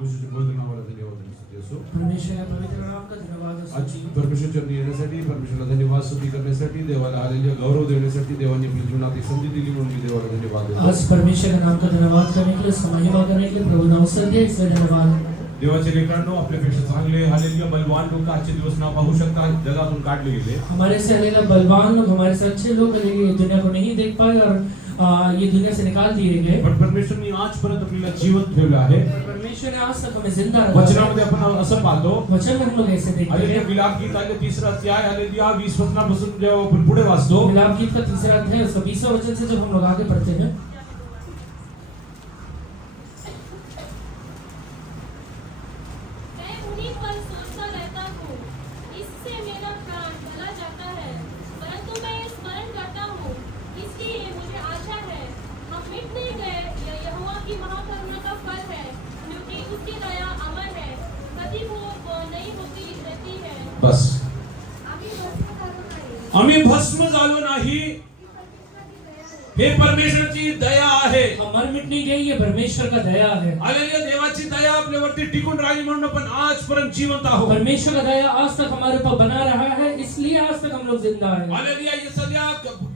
विशेष पवित्र नावाला धन्यवाद आणि स्तुती असो. परमेश्वर या पवित्र नाम का धन्यवाद असो. आज परमेश्वर चरणी येण्यासाठी, परमेश्वरला धन्यवाद स्तुती करण्यासाठी, देवाला हालेलुया गौरव देण्यासाठी देवाने आपल्या जीवनात एक संधी दिली म्हणून मी देवाला धन्यवाद देतो. आज परमेश्वर के नाम का धन्यवाद करने के लिए, उसका महिमा करने के लिए प्रभु ने अवसर दिया, इसलिए धन्यवाद. देवाचे लेकरांनो, आपल्यापेक्षा चांगले हालेलुया बलवान लोक आजचे दिवस ना पाहू शकता, जगातून काढले गेले. हमारे से हालेलुया बलवान लोग, हमारे से अच्छे लोग ये दुनिया को नहीं देख पाए और ये दुनिया से निकाल दिए गए. पण परमेश्वरने आजपर्यंत आपल्याला जिवंत ठेवले आहे. परमेश्वर ने आज तक हमें जिंदा रखा. वचनामध्ये आपण असं पाहतो, वचन में हम लोग ऐसे देखते हालेलुया हैं. विलाप गीत आले 3 अध्याय हालेलुया 20 वचनापासून जेव्हा आपण पुढे वाचतो, विलाप गीत का 3 अध्याय उसका 20वां वचन से जब हम लोग आगे बढ़ते हैं, बस आम्ही भस्म झालो नाही, हे परमेश्वराची दया आहे. हम मर मिट नहीं गए, ये परमेश्वर का दया है. हालेलुया देवाची दया आपल्यावरती टिकून राहिली म्हणून आपण आजपर्यंत जिवंत आहोत. परमेश्वर का दया आज तक हमारे ऊपर बना रहा है, इसलिए आज तक हम लोग जिंदा हैं. हालेलुया ये सध्या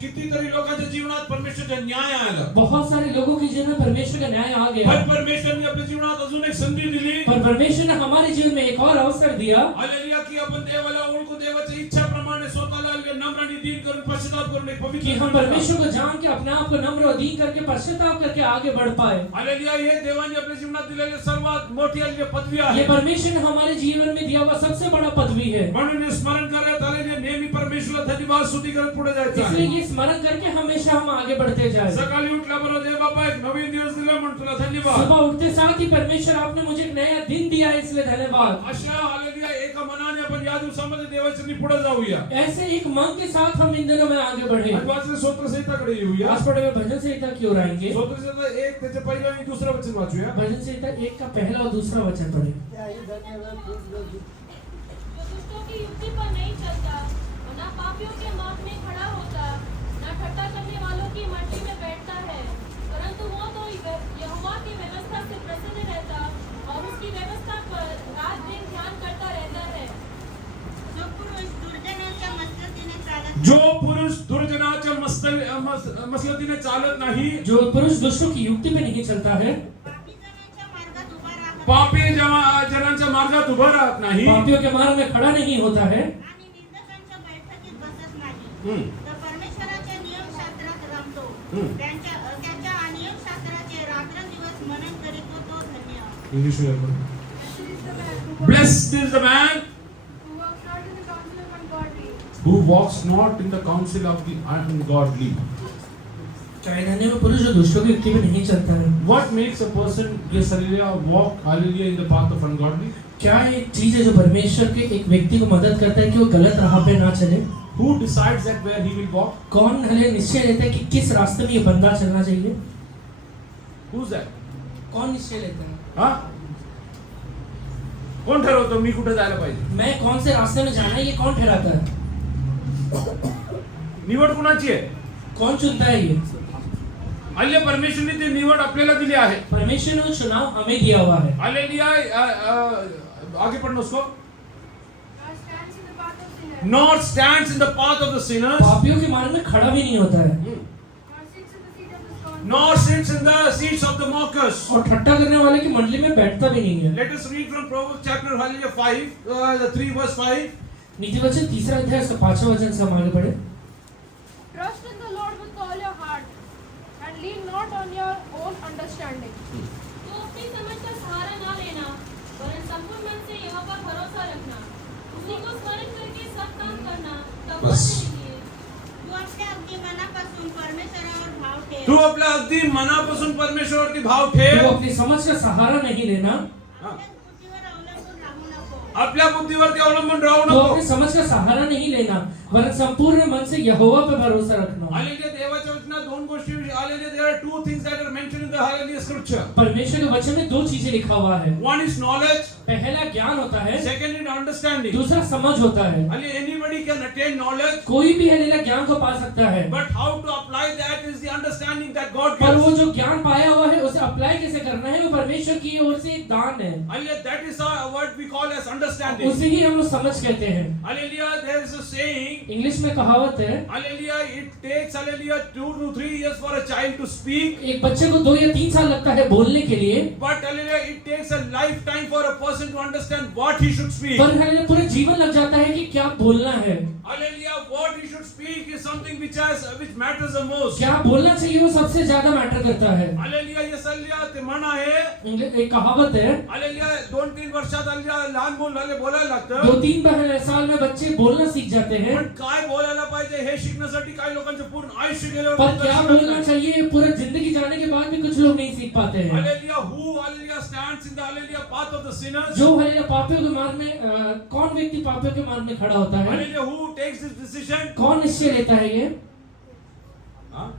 कितीतरी लोकांच्या जीवनात परमेश्वराचा न्याय आला. बहुत सारे लोगों के जीवन में परमेश्वर का न्याय आ गया. पण परमेश्वरने आपल्या जीवनात अजून एक संधी दिली. पर परमेश्वर ने हमारे जीवन में एक और अवसर दिया. हालेलुया की आपण देवाला ओळखून देवाच्या इच्छाप्रमाणे स्वतःला नम्र दीन करून पश्चाताप करून एक कि पवित्र हम परमेश्वर को जान के अपने आप को नम्र और दीन करके पश्चाताप करके आगे बढ़ पाए. हालेलुया हे देवाने आपल्या जीवनात दिलेली सर्वात मोठी आणि पदवी आहे. ये परमेश्वर ने हमारे जीवन में दिया हुआ सबसे बड़ा पदवी है. म्हणून स्मरण करत आले नेहमी परमेश्वराला धन्यवाद स्तुती करत पुढे जायचं आहे. इसलिए ये स्मरण करके हमेशा हम आगे बढ़ते जाए. सकाळी उठल्याबरोबर देव बाबा एक नवीन दिवस दिला म्हणून तुला धन्यवाद. सुबह उठते साथ ही परमेश्वर आपने मुझे एक नया दिन दिया है, इसलिए धन्यवाद. अशा हालेलुया एका मनाने आपण या दिवसामध्ये देवाच्या पुढे जाऊया. ऐसे एक मन के साथ हम इन दिनों में आगे बढ़े. आज वाचले स्तोत्र संहिताकडे येऊया. आज पढ़े हुए भजन संहिता की ओर आएंगे. स्तोत्र संहिता 1 त्याचे पहिलं आणि दुसरं वचन वाचूया. भजन संहिता 1 का पहला और दूसरा वचन पढ़े. दुष्टों की युक्ति पर नहीं चलता, ना पापियों के मार्ग में खड़ा होता, ना ठट्ठा करने वालों की मर्जी में बैठता है, परंतु वो तो यहोवा की व्यवस्था से प्रसन्न रहता और उसकी व्यवस्था पर रात दिन ध्यान करता रहता है. जो पुरुष दुर्जनाच्या मसलतीने चालत नाही, जो पुरुष दुष्टों की युक्ति पे नहीं चलता है, पापी जनांच्या मार्गात उभा राहत नाही, पापियों के मार्ग में खड़ा नहीं होता है, आणि निंदकांच्या बैठकीत बसत नाही, तर परमेश्वराच्या नियमशास्त्रात रमतो. त्याच्या नियमशास्त्राचे रात्रंदिवस मनन करीत तो धन्य. इंग्लिश में Blessed is the man who walks not in the counsel of the ungodly. who walks not in the counsel of the ungodly. चाहे वो पुरुष जो दुष्टों की युक्ति में नहीं चलता है. What makes a person, yes hallelujah, walk hallelujah in the path of ungodly? क्या एक चीज है जो परमेश्वर के एक व्यक्ति को मदद करता है कि वो गलत राह पे ना चले. Who decides that where he will walk? कौन हमें निश्चय लेता है कि किस रास्ते में ये बंदा चलना चाहिए? Who's that? कौन निश्चय लेता है? हा? कोण ठरवतो मी कुठे जायला पाहिजे? मैं कौन से रास्ते में जाना है, ये कौन ठहराता है? निवड कुणाची आहे? कौन चुनता है ये? हालेलुया परमेश्वरने ती निवड आपल्याला दिली आहे. परमेश्वर ने चुनाव हमें दिया हुआ है. हालेलुया आगे पढ़ना उसको. Nor stands in the path of sinners, Nor stands in the path of the sinners, पापियों के मार्ग में खड़ा भी नहीं होता है, nor sits in the seats of the scornful, nor sits in the seats of the mockers. और ठट्टा करने वाले की मंडली में बैठता भी नहीं है. Let us read from Proverbs chapter hallelujah 5, 3 verse 5. नीति वचन 3 अध्याय इसका 5वां वचन से हम आगे बढ़े. trust in the Lord with all your heart and lean not on your own understanding. तो अपनी समझ का सहारा ना लेना, वरन संपूर्ण मन से यहोवा पर भरोसा रखना, उसी को स्मरण करके सब काम करना, तब बस. तू आपल्या अगदी मनापासून परमेश्वरावर भाव ठेव. तू आपल्या अगदी मनापासून परमेश्वरावरती भाव तो ठेव. अपनी समझ का सहारा नहीं लेना, बुद्धीवर अवलंबून राहू नको. आपल्या बुद्धीवरती अवलंबून राहू तो नको. अपनी समझ का सहारा नहीं लेना, वरन संपूर्ण मन से यहोवा पे भरोसा रखना। हालेलुया, देवाच्या वचनात दोन गोष्टी, hallelujah, there are two things that are mentioned in the hallelujah scripture. परमेश्वर के वचन में 2 चीजें लिखा हुआ है। One is knowledge, पहला ज्ञान होता है, second is understanding. दूसरा समझ होता है। Hallelujah, anybody can attain knowledge, कोई भी हालेलुया ज्ञान को पा सकता है, but how to apply that is the understanding that God पर वो gives. जो ज्ञान पाया हुआ है उसे अप्लाई कैसे करना है वो परमेश्वर की ओर से एक दान है। Hallelujah, that is what we call as understanding. उसे ही हम लोग समझ कहते हैं। Hallelujah, there is a saying, English में कहावत है, hallelujah, it takes, hallelujah, 2 to 3 years for a child to speak, एक बच्चे को 2 या 3 साल लगता है बोलने के लिए, but hallelujah, it takes a lifetime for a person to understand what he should speak. पर हालेलुया पूरा जीवन लग जाता है कि क्या बोलना है, Hallelujah, what he should speak is something which matters the most. क्या बोलना चाहिए वो सबसे ज्यादा मैटर करता है। Hallelujah, yes, hallelujah, ते म्हणा आहे. एक कहावत है, Hallelujah, 2-3 वर्षात hallelujah लहान मुलाला बोलायला लागतं. 2-3 साल में बच्चे बोलना सीख जाते हैं, पण काय बोलायला पाहिजे हे शिकण्यासाठी काही लोकांचं पूर्ण आयुष्य गेलं. पर क्या बोलना चाहिए पूरा जिंदगी जाने के बाद भी कुछ लोग नहीं सीख पाते हैं। Hallelujah, who hallelujah stands in the hallelujah path of the sinners? जो हालेलुया पापियों के मार्ग में कौन व्यक्ति पापियों के मार्ग में खड़ा होता है, Hallelujah, who takes this decision? कौन निश्चय लेता है ये? Huh?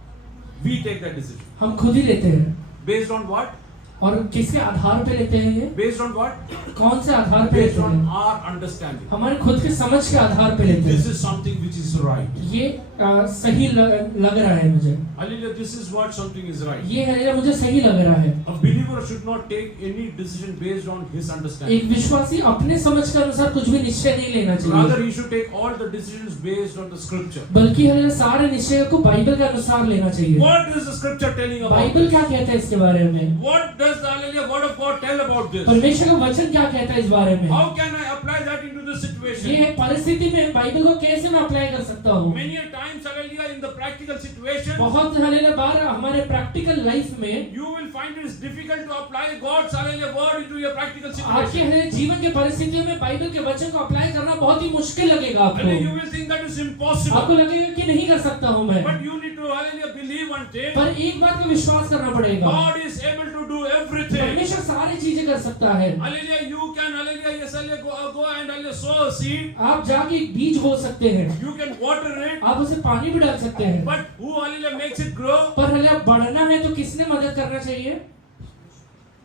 We take that decision. हम खुद ही लेते हैं। Based on what? और किसके आधार पे लेते हैं ये? Based on what? कौन से आधार पे Based लेते on हैं? our understanding. हमारे खुद के समझ के आधार पे लेते This हैं। is something which is right. ये सही लग रहा है मुझे, Hallelujah, this is what something is right. ये हालेलुया मुझे सही लग रहा है। A believer should not take any decision based on his understanding. एक विश्वासी अपने समझ के अनुसार कुछ भी निश्चय नहीं लेना Rather, चाहिए, he should take all the decisions based on the scripture. बल्कि हमें सारे निश्चय को बाइबल के अनुसार लेना चाहिए। What is the scripture telling about Bible this? क्या कहता है इसके बारे में? What does the hallelujah word of God tell about this? परमेश्वर का वचन क्या कहता है इस बारे में? How can I apply that into this situation? ये परिस्थिति में बाइबल को कैसे मैं अप्लाई कर सकता हूँ? Many a times, hallelujah, in the practical situation, बहुत हालेलुया बार हमारे प्रैक्टिकल लाइफ में you will find it is difficult to apply God's hallelujah word into your practical आपके situation. हालेलुया जीवन के परिस्थितियों में बाइबल के वचन को अप्लाई करना बहुत ही मुश्किल लगेगा Hallelujah, you आपको। will think that is impossible. आपको लगेगा कि नहीं कर सकता हूँ मैं, But you need to hallelujah believe one thing. पर एक बात का विश्वास करना पड़ेगा, God is able to do everything. परमेश्वर सारी चीजें कर सकता है। Hallelujah, you can hallelujah, yes, hallelujah, go and hallelujah sow a seed. आप जाके बीज बो सकते हैं, You can water it. आप उसे पानी भी डाल सकते हैं, But who hallelujah makes it grow? पर हालेलुया बढ़ना है तो किसने मदद करना चाहिए?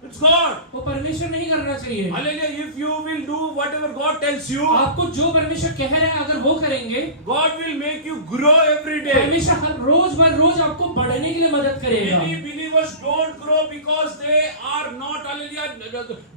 It's God. वो परमेश्वर नहीं करना चाहिए। Hallelujah, if you will do whatever God tells you, आपको जो परमेश्वर कह रहे हैं अगर वो करेंगे, God will make you grow every day. परमेश्वर हर रोज बर रोज आपको बढ़ने के लिए मदद करेगा। Many believers don't grow because they are not hallelujah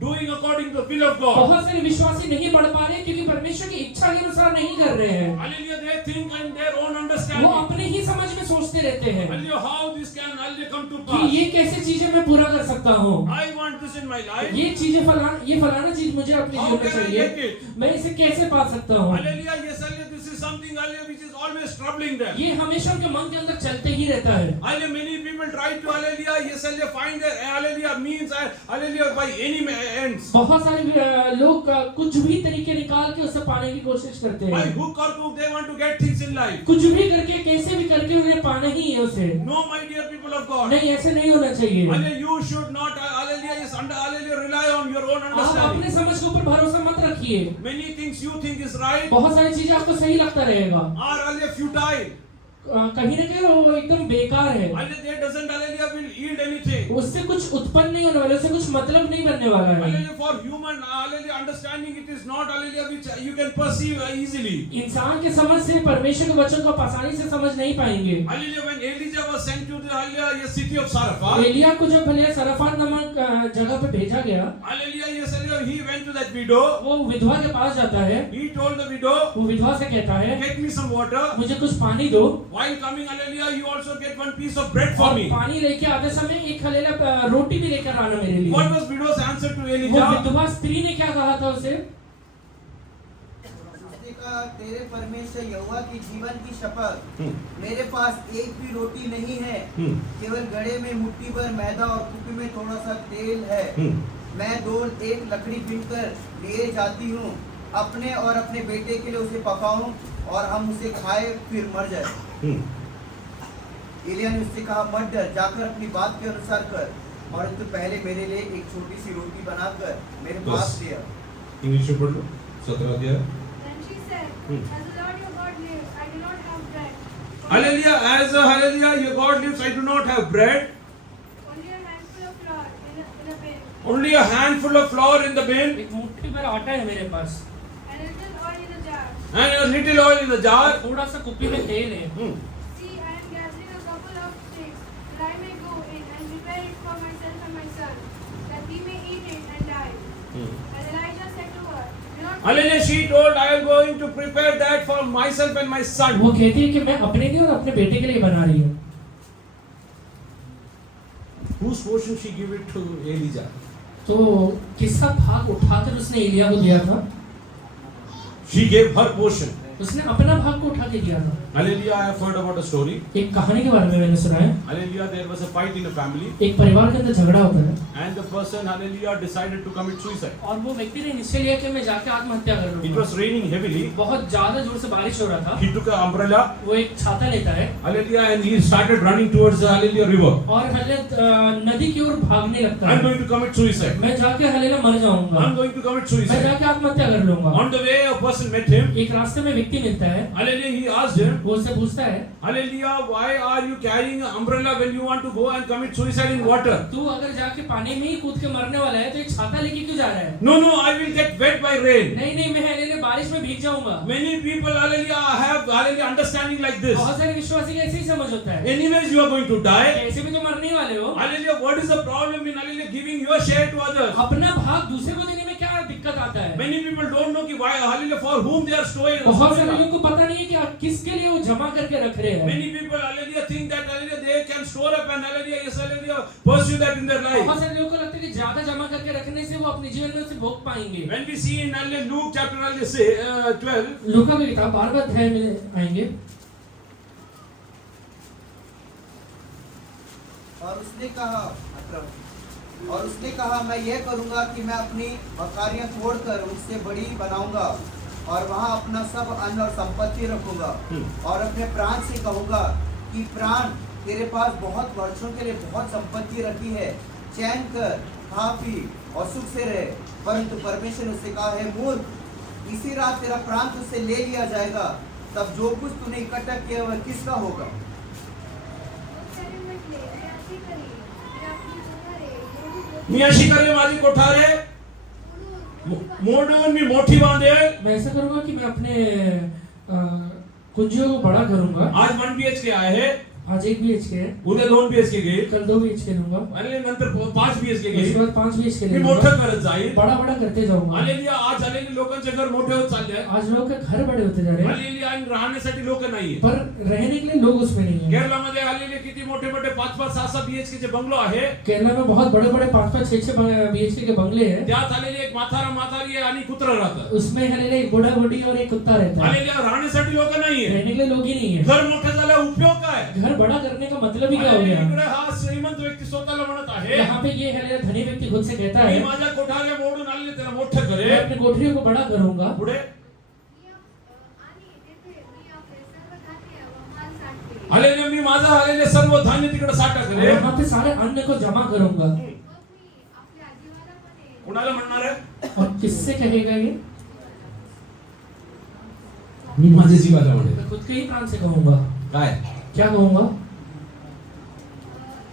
doing according to the will of God. बहुत सारे विश्वासी नहीं बढ़ पा रहे क्योंकि परमेश्वर की इच्छा के अनुसार नहीं कर रहे हैं, Hallelujah, they think in their own वो understanding. अपने ही समझ में सोचते रहते हैं Hallelujah, how this can hallelujah come to कि pass? ये कैसे चीजें मैं पूरा कर सकता हूँ, I want this in my life. ये चीजें फलाना चीज मुझे अपने How जीवन में can I चाहिए, get it? मैं इसे कैसे पा सकता हूँ? Hallelujah, yes, hallelujah, this is something hallelujah which is always troubling them. ये हमेशा उनके मन के अंदर चलते ही रहता है। Hallelujah, many people try to hallelujah, yes, hallelujah, find their hallelujah means hallelujah by any ends. बहुत सारे लोग कुछ भी तरीके निकाल के उसे पाने की कोशिश करते By हैं, hook or crook, they want to get things in life. कुछ भी करके कैसे भी करके उन्हें पाना ही है उसे। No, my dear people of God. नहीं, ऐसे नहीं होना चाहिए। Hallelujah, you should not hallelujah, yes, hallelujah, rely on your own आप अपने understanding. समझ के ऊपर भरोसा मत रखिए। Many things you think is right बहुत सारी चीजें आपको सही लगता रहेगा, are hallelujah futile. कहीं ना कहीं वो एकदम बेकार है, Hallelujah, they doesn't hallelujah will yield anything. उससे कुछ उत्पन्न नहीं होने वाला, उससे कुछ मतलब नहीं बनने वाला है। Hallelujah, for human hallelujah understanding, it is not hallelujah which you can perceive easily. इंसान के समझ से परमेश्वर के वचन को आप आसानी से समझ नहीं पाएंगे। Hallelujah, when Elijah was sent to the hallelujah city of Saraphat, Elia को जब भले सरफात नामक जगह पे भेजा गया, hallelujah, yes, hallelujah, he went to that widow. वो विधवा के पास जाता है, He told the widow, वो विधवा से कहता है get me some water. मुझे कुछ पानी दो, While coming, hallelujah, you also get one piece of bread for और me. पानी लेके आते समय एक हलेला रोटी भी लेकर आना मेरे लिए। What was widow's answer to वो Elijah? विधवा स्त्री ने क्या कहा था उसे? उसने कहा, तेरे परमेश्वर यहोवा की जीवन की शपथ, मेरे पास एक भी रोटी नहीं है, केवल घड़े में मुट्ठी भर मैदा और कुप्पी में थोड़ा सा तेल है। मैं एक लकड़ी बीनकर लिए जाती हूँ, अपने और अपने बेटे के लिए उसे पकाऊं और हम उसे खाए फिर मर जाए। एलिया ने उससे कहा, मत डर, जाकर अपनी बात के अनुसार कर और तो पहले मेरे लिए एक छोटी सी रोटी बनाकर मेरे पास ले आ। इंग्लिश में पढ़ लो 17 अध्याय। Then she said, As the Lord your God lives, I Hallelujah. As a hallelujah, your God lives, I do not have bread. Only a handful of flour in a bin, Only a handful of flour in the bin एक मुट्ठी भर आटा है मेरे पास and a little oil in a jar. and a little oil in the jar. थोड़ा सा कुप्पी में तेल है See, I am gathering a couple of sticks, that I may go in and prepare it for myself and my son, that we may eat it and die. And Elijah said to her, Do not Hallelujah. She told, I am going to prepare that for myself and my son. वो कहती है कि मैं अपने लिए और अपने बेटे के लिए बना रही हूँ Whose portion she give it to Elijah? तो किसका भाग उठाकर उसने एलिया को दिया था She gave her portion. उसने अपना भाग को उठा के दिया था Hallelujah. I have heard about a story. एक कहानी के बारे में मैंने सुना है Hallelujah. There was a fight in a family, एक परिवार के अंदर झगड़ा होता है and the person, hallelujah, decided to commit suicide. और वो व्यक्ति ने निश्चय लिया कि मैं जाके आत्महत्या कर It लूंगा was raining heavily. बहुत ज्यादा जोर से बारिश हो रहा था He took an umbrella, वो एक छाता लेता है hallelujah, and he started running towards the hallelujah river. और नदी की ओर भागने लगता I'm है going to commit suicide. मैं जाके हलेला मर जाऊंगा I'm going to commit मैं suicide. जाके आत्महत्या कर लूंगा On the way, a person met him. एक रास्ते में व्यक्ति मिलता है Hallelujah. He asked him, वो उससे पूछता है hallelujah, why are you carrying an umbrella when you want to go and commit suicide in water? तू अगर जाके पानी में ही कूद के मरने वाला है तो एक छाता लेके क्यों जा रहा है No, no, I will get wet by rain. नहीं नहीं मैं हलेले बारिश में भीग जाऊंगा Many people, hallelujah, have hallelujah understanding like this. बहुत सारे विश्वासी का ऐसे ही समझ होता है Anyways, you are going to die. ऐसे भी तो मरने ही वाले हो Hallelujah, what is the problem in hallelujah giving your share to others? अपना भाग दूसरे को देने में क्या दिक्कत आता है Many people don't know कि why hallelujah for whom they are storing. बहुत सारे लोगों को पता नहीं है कि आप किसके लिए वो जमा करके रख रहे हैं Many people hallelujah think that hallelujah they can store up and hallelujah yes hallelujah pursue that in their life. बहुत सारे लोगों को लगता है कि ज्यादा जमा करके रखने से वो अपने जीवन में उसे भोग पाएंगे When we see in hallelujah Luke chapter hallelujah 12, लूका की किताब 12वें अध्याय में आएंगे और उसने कहा मैं यह करूंगा कि मैं अपनी बकरियां तोड़कर उससे बड़ी बनाऊंगा और वहां अपना सब अन्न और संपत्ति रखूंगा और अपने प्राण से कहूंगा कि प्राण तेरे पास बहुत वर्षों के लिए बहुत संपत्ति रखी है चैन कर खा पी और सुख से रहे परंतु परमेश्वर ने उससे कहा है मूर्ख इसी रात तेरा प्राण तुझसे ले लिया जाएगा तब जो कुछ तूने इकट्ठा किया वह किसका होगा मी अशी करेल माझी कोठारे मोडून मी मोठी बांधेल. मैं ऐसा करूंगा कि मैं अपने कुंजियों को बड़ा करूंगा आज 1 BHK आहे, आज 1 BHK है उद्या 2 BHK घेईल कल 2 BHK लूंगा आणि नंतर 5 BHK उसके घेईल. बाद 5 BHK मी लूंगा मोठं करत जाईल. बड़ा बड़ा करते जाऊंगा हालेलुया आज आलेली लोकांचे घर मोठे होत चालले आहेत. आज लोग के घर बड़े होते जा रहे हैं हालेलुया आणि राहण्यासाठी लोक नाहीये. पर रहने के लिए लोग उसमें नहीं है केरलामध्ये आलेले किती मोठे मोठे 5-5 6-6 BHK चे बंगलो आहे. केरला में बहुत बड़े बड़े 5-5 6-6 BHK के बंगले हैं त्यात आलेले एक म्हातारी आहे आणि कुत्रा राहतात. उसमें हलेले एक बूढ़ा बूढ़ी और एक कुत्ता रहता है हालेलुया राहण्यासाठी लोक नाहीये. रहने के लिए लोग ही नहीं है घर मोठं झाल्या उपयोग काय? घर बड़ा करने का मतलब ही क्या हो हालेलुया, गया इकडे हा श्रीमंत व्यक्ती स्वतःला म्हणत आहे यहाँ पे ये हलेला धनी व्यक्ति खुद से कहता मी है माझ्या कोठारे मोडून आलेले त्याला मोठं मैं करेल. अपनी कोठरियों को बड़ा करूंगा पुढे आणि तेथे मी आपले सर्व धान्य व माल साठवे हालेलुया मी माझा हालेलुया सर्व धान्य तिकडे साठा और करेल. वहाँ पे सारे अन्न को जमा करूंगा मग मी आपल्या जीवालापणे कोणाला म्हणणार आहे? और किससे कहेगा ये मी माझ्या जीवाला म्हणेल. मैं खुद के ही प्राण से कहूंगा काय? क्या कहूंगा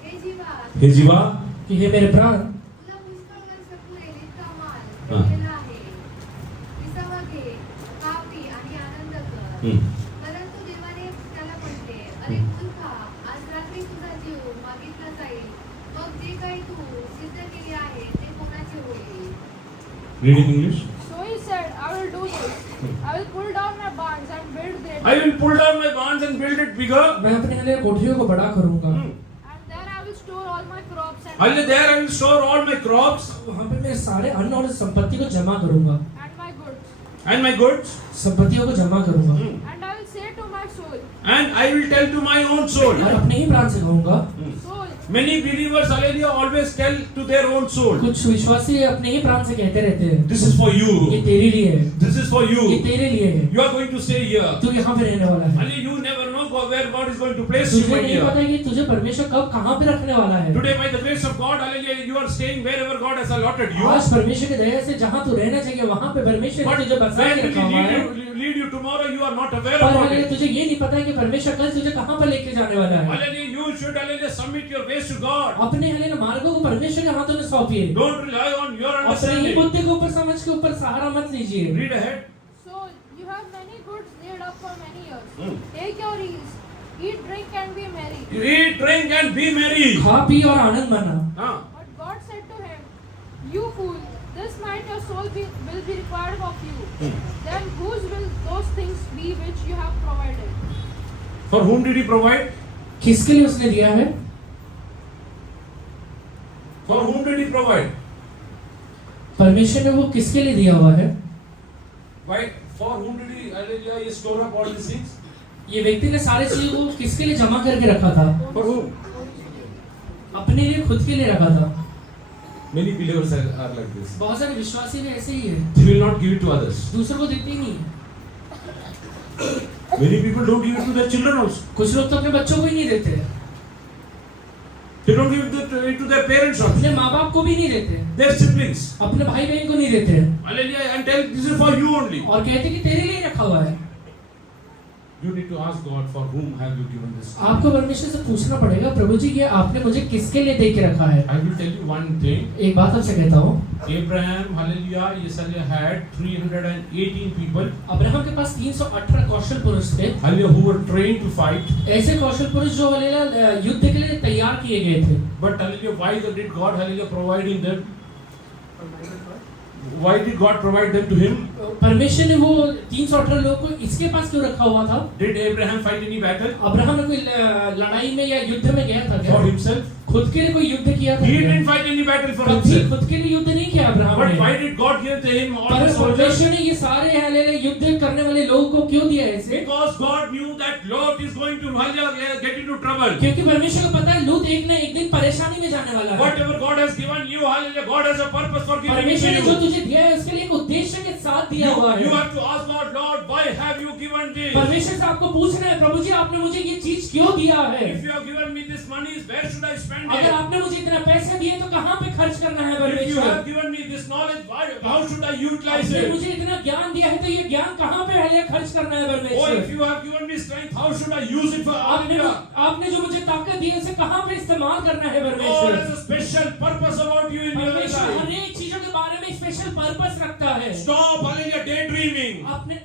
हे जीवा हे जीवा कि हे मेरे प्राण तुला पुष्कळ वर्ष पुरेल इतका माल हा. ठेवलेला आहे विसावा घे खा पी आणि आनंद कर परंतु देवाने त्याला म्हटले अरे मूर्खा आज रात्री तुझा जीव मागितला जाईल मग जे काही तू सिद्ध केले आहे ते कोणाचे होईल reading English. So he said, I will do this. I will pull down my barns and build them. I will pull down my barns and build it bigger. मैं अपने हलेले कोठरियों को बड़ा करूंगा And there I will store all my crops Hallelujah, there I will store all my crops वहाँ पे मैं सारे अन्न और संपत्ति को जमा करूंगा and my goods. and my goods, संपत्तियों को जमा करूंगा And I will say to my soul, and I will tell to my own soul. और अपने ही प्राण से कहूंगा soul, Many believers, hallelujah, always tell to their own soul, कुछ विश्वासी अपने ही प्राण से कहते रहते हैं this is for ये you, तेरे लिए है this is for ये you. तेरे लिए है You are going to stay here. तू यहाँ पे रहने वाला है Hallelujah, you never know where God is going to place you, तुझे my नहीं dear. पता कि तुझे परमेश्वर कब कहाँ पे रखने वाला है। Today, by the grace of God, hallelujah, you are staying wherever God has allotted you. आज परमेश्वर की दया से जहाँ तू रहना चाहिए वहाँ पे परमेश्वर But ने तुझे बसा where के will रखा हुआ है। He lead you tomorrow, you are not aware पर about हालेलुया it. तुझे ये नहीं पता है कि परमेश्वर कल तुझे कहाँ पर लेके जाने वाला है। Hallelujah, you should, hallelujah, submit your ways to God. अपने हालेलुया मार्गों को परमेश्वर के हाथों में सौंपिए। Don't rely on your अपने ही understanding. बुद्धि को ऊपर समझ के ऊपर सहारा मत लीजिए। Read ahead. So you have many goods laid up for many years. Hmm. Take your ease, eat, drink, and be merry. You eat, drink, and be merry. खा पी और आनंद माना। Ah. But God said to him, "You fool, this night your soul will be required of you. Then whose will those things be which you have provided?" For whom did He provide? किसके लिए उसने दिया है? For whom did He provide? परमेश्वर ने वो किसके लिए दिया हुआ है? Why? For whom did He, hallelujah, He store up all these things? ये व्यक्ति ने सारे चीजों को किसके लिए जमा करके रखा था? For whom? अपने लिए, खुद के लिए रखा था। Many believers are like this. बहुत सारे विश्वासी भी ऐसे ही है, They will not give it to others. दूसरों को देते ही नहीं। Many people don't give it to their children also. कुछ लोग तो अपने बच्चों को ही नहीं देते, They don't give it to their parents also. अपने माँ बाप को भी नहीं देते, Their siblings. अपने भाई बहन को नहीं देते, Hallelujah. And tell this is for you only. और कहते कि तेरे लिए रखा हुआ है। You need to ask God, for whom have you given this? आपको परमेश्वर से पूछना पड़ेगा, प्रभु जी ये आपने मुझे किसके लिए दे के रखा है? I will tell you one thing. एक बात आपसे कहता हूँ, Abraham, hallelujah, Yesaya had 318 people, Abraham के पास 318 कौशल पुरुष थे, hallelujah, who were trained to fight. ऐसे कौशल पुरुष जो हालेलुया युद्ध के लिए तैयार किए गए थे। But hallelujah, why did God, hallelujah, providing them? Why did God provide them to him? परमेश्वर ने वो 318 लोगों को इसके पास क्यों रखा हुआ था? Did Abraham fight any battle Abraham ने कोई लड़ाई में या युद्ध में गया था क्या? for himself? खुद के लिए कोई युद्ध किया था He क्या? didn't fight any battle for कभी himself. खुद के लिए युद्ध नहीं किया अब्राहम But ने। why did God give to him all पर the soldiers? परमेश्वर ने ये सारे हालेलुया युद्ध करने वाले लोगों को क्यों दिया ऐसे? Because God knew that Lot is going to hallelujah, get into trouble. क्योंकि परमेश्वर को पता है लूत एक न एक दिन परेशानी में जाने वाला है। Whatever God has given you, hallelujah, God has a purpose for giving it परमेश्वर ने to जो you. तुझे दिया है उसके लिए एक उद्देश्य के साथ दिया हुआ You है। have to ask God, Lord, why have you given this? परमेश्वर से आपको पूछना है, प्रभु जी आपने मुझे ये चीज क्यों दिया है? If you have given me this money, where should I spend अगर it? आपने मुझे इतना पैसे दिए तो कहाँ पे खर्च करना है If you परमेश्वर? have given me this knowledge, how should I utilize आपने it? मुझे इतना ज्ञान दिया है तो ये ज्ञान कहाँ पे हालेलुया खर्च करना है Or परमेश्वर? if you have given me strength, how should I use it for आपने hallelujah? आपने जो मुझे ताकत दी है उसे कहाँ पे इस्तेमाल करना है God परमेश्वर? has a special purpose about you in your परमेश्वर life. हर एक चीजों के बारे में स्पेशल पर्पस रखता है। Stop, hallelujah, daydreaming. अपने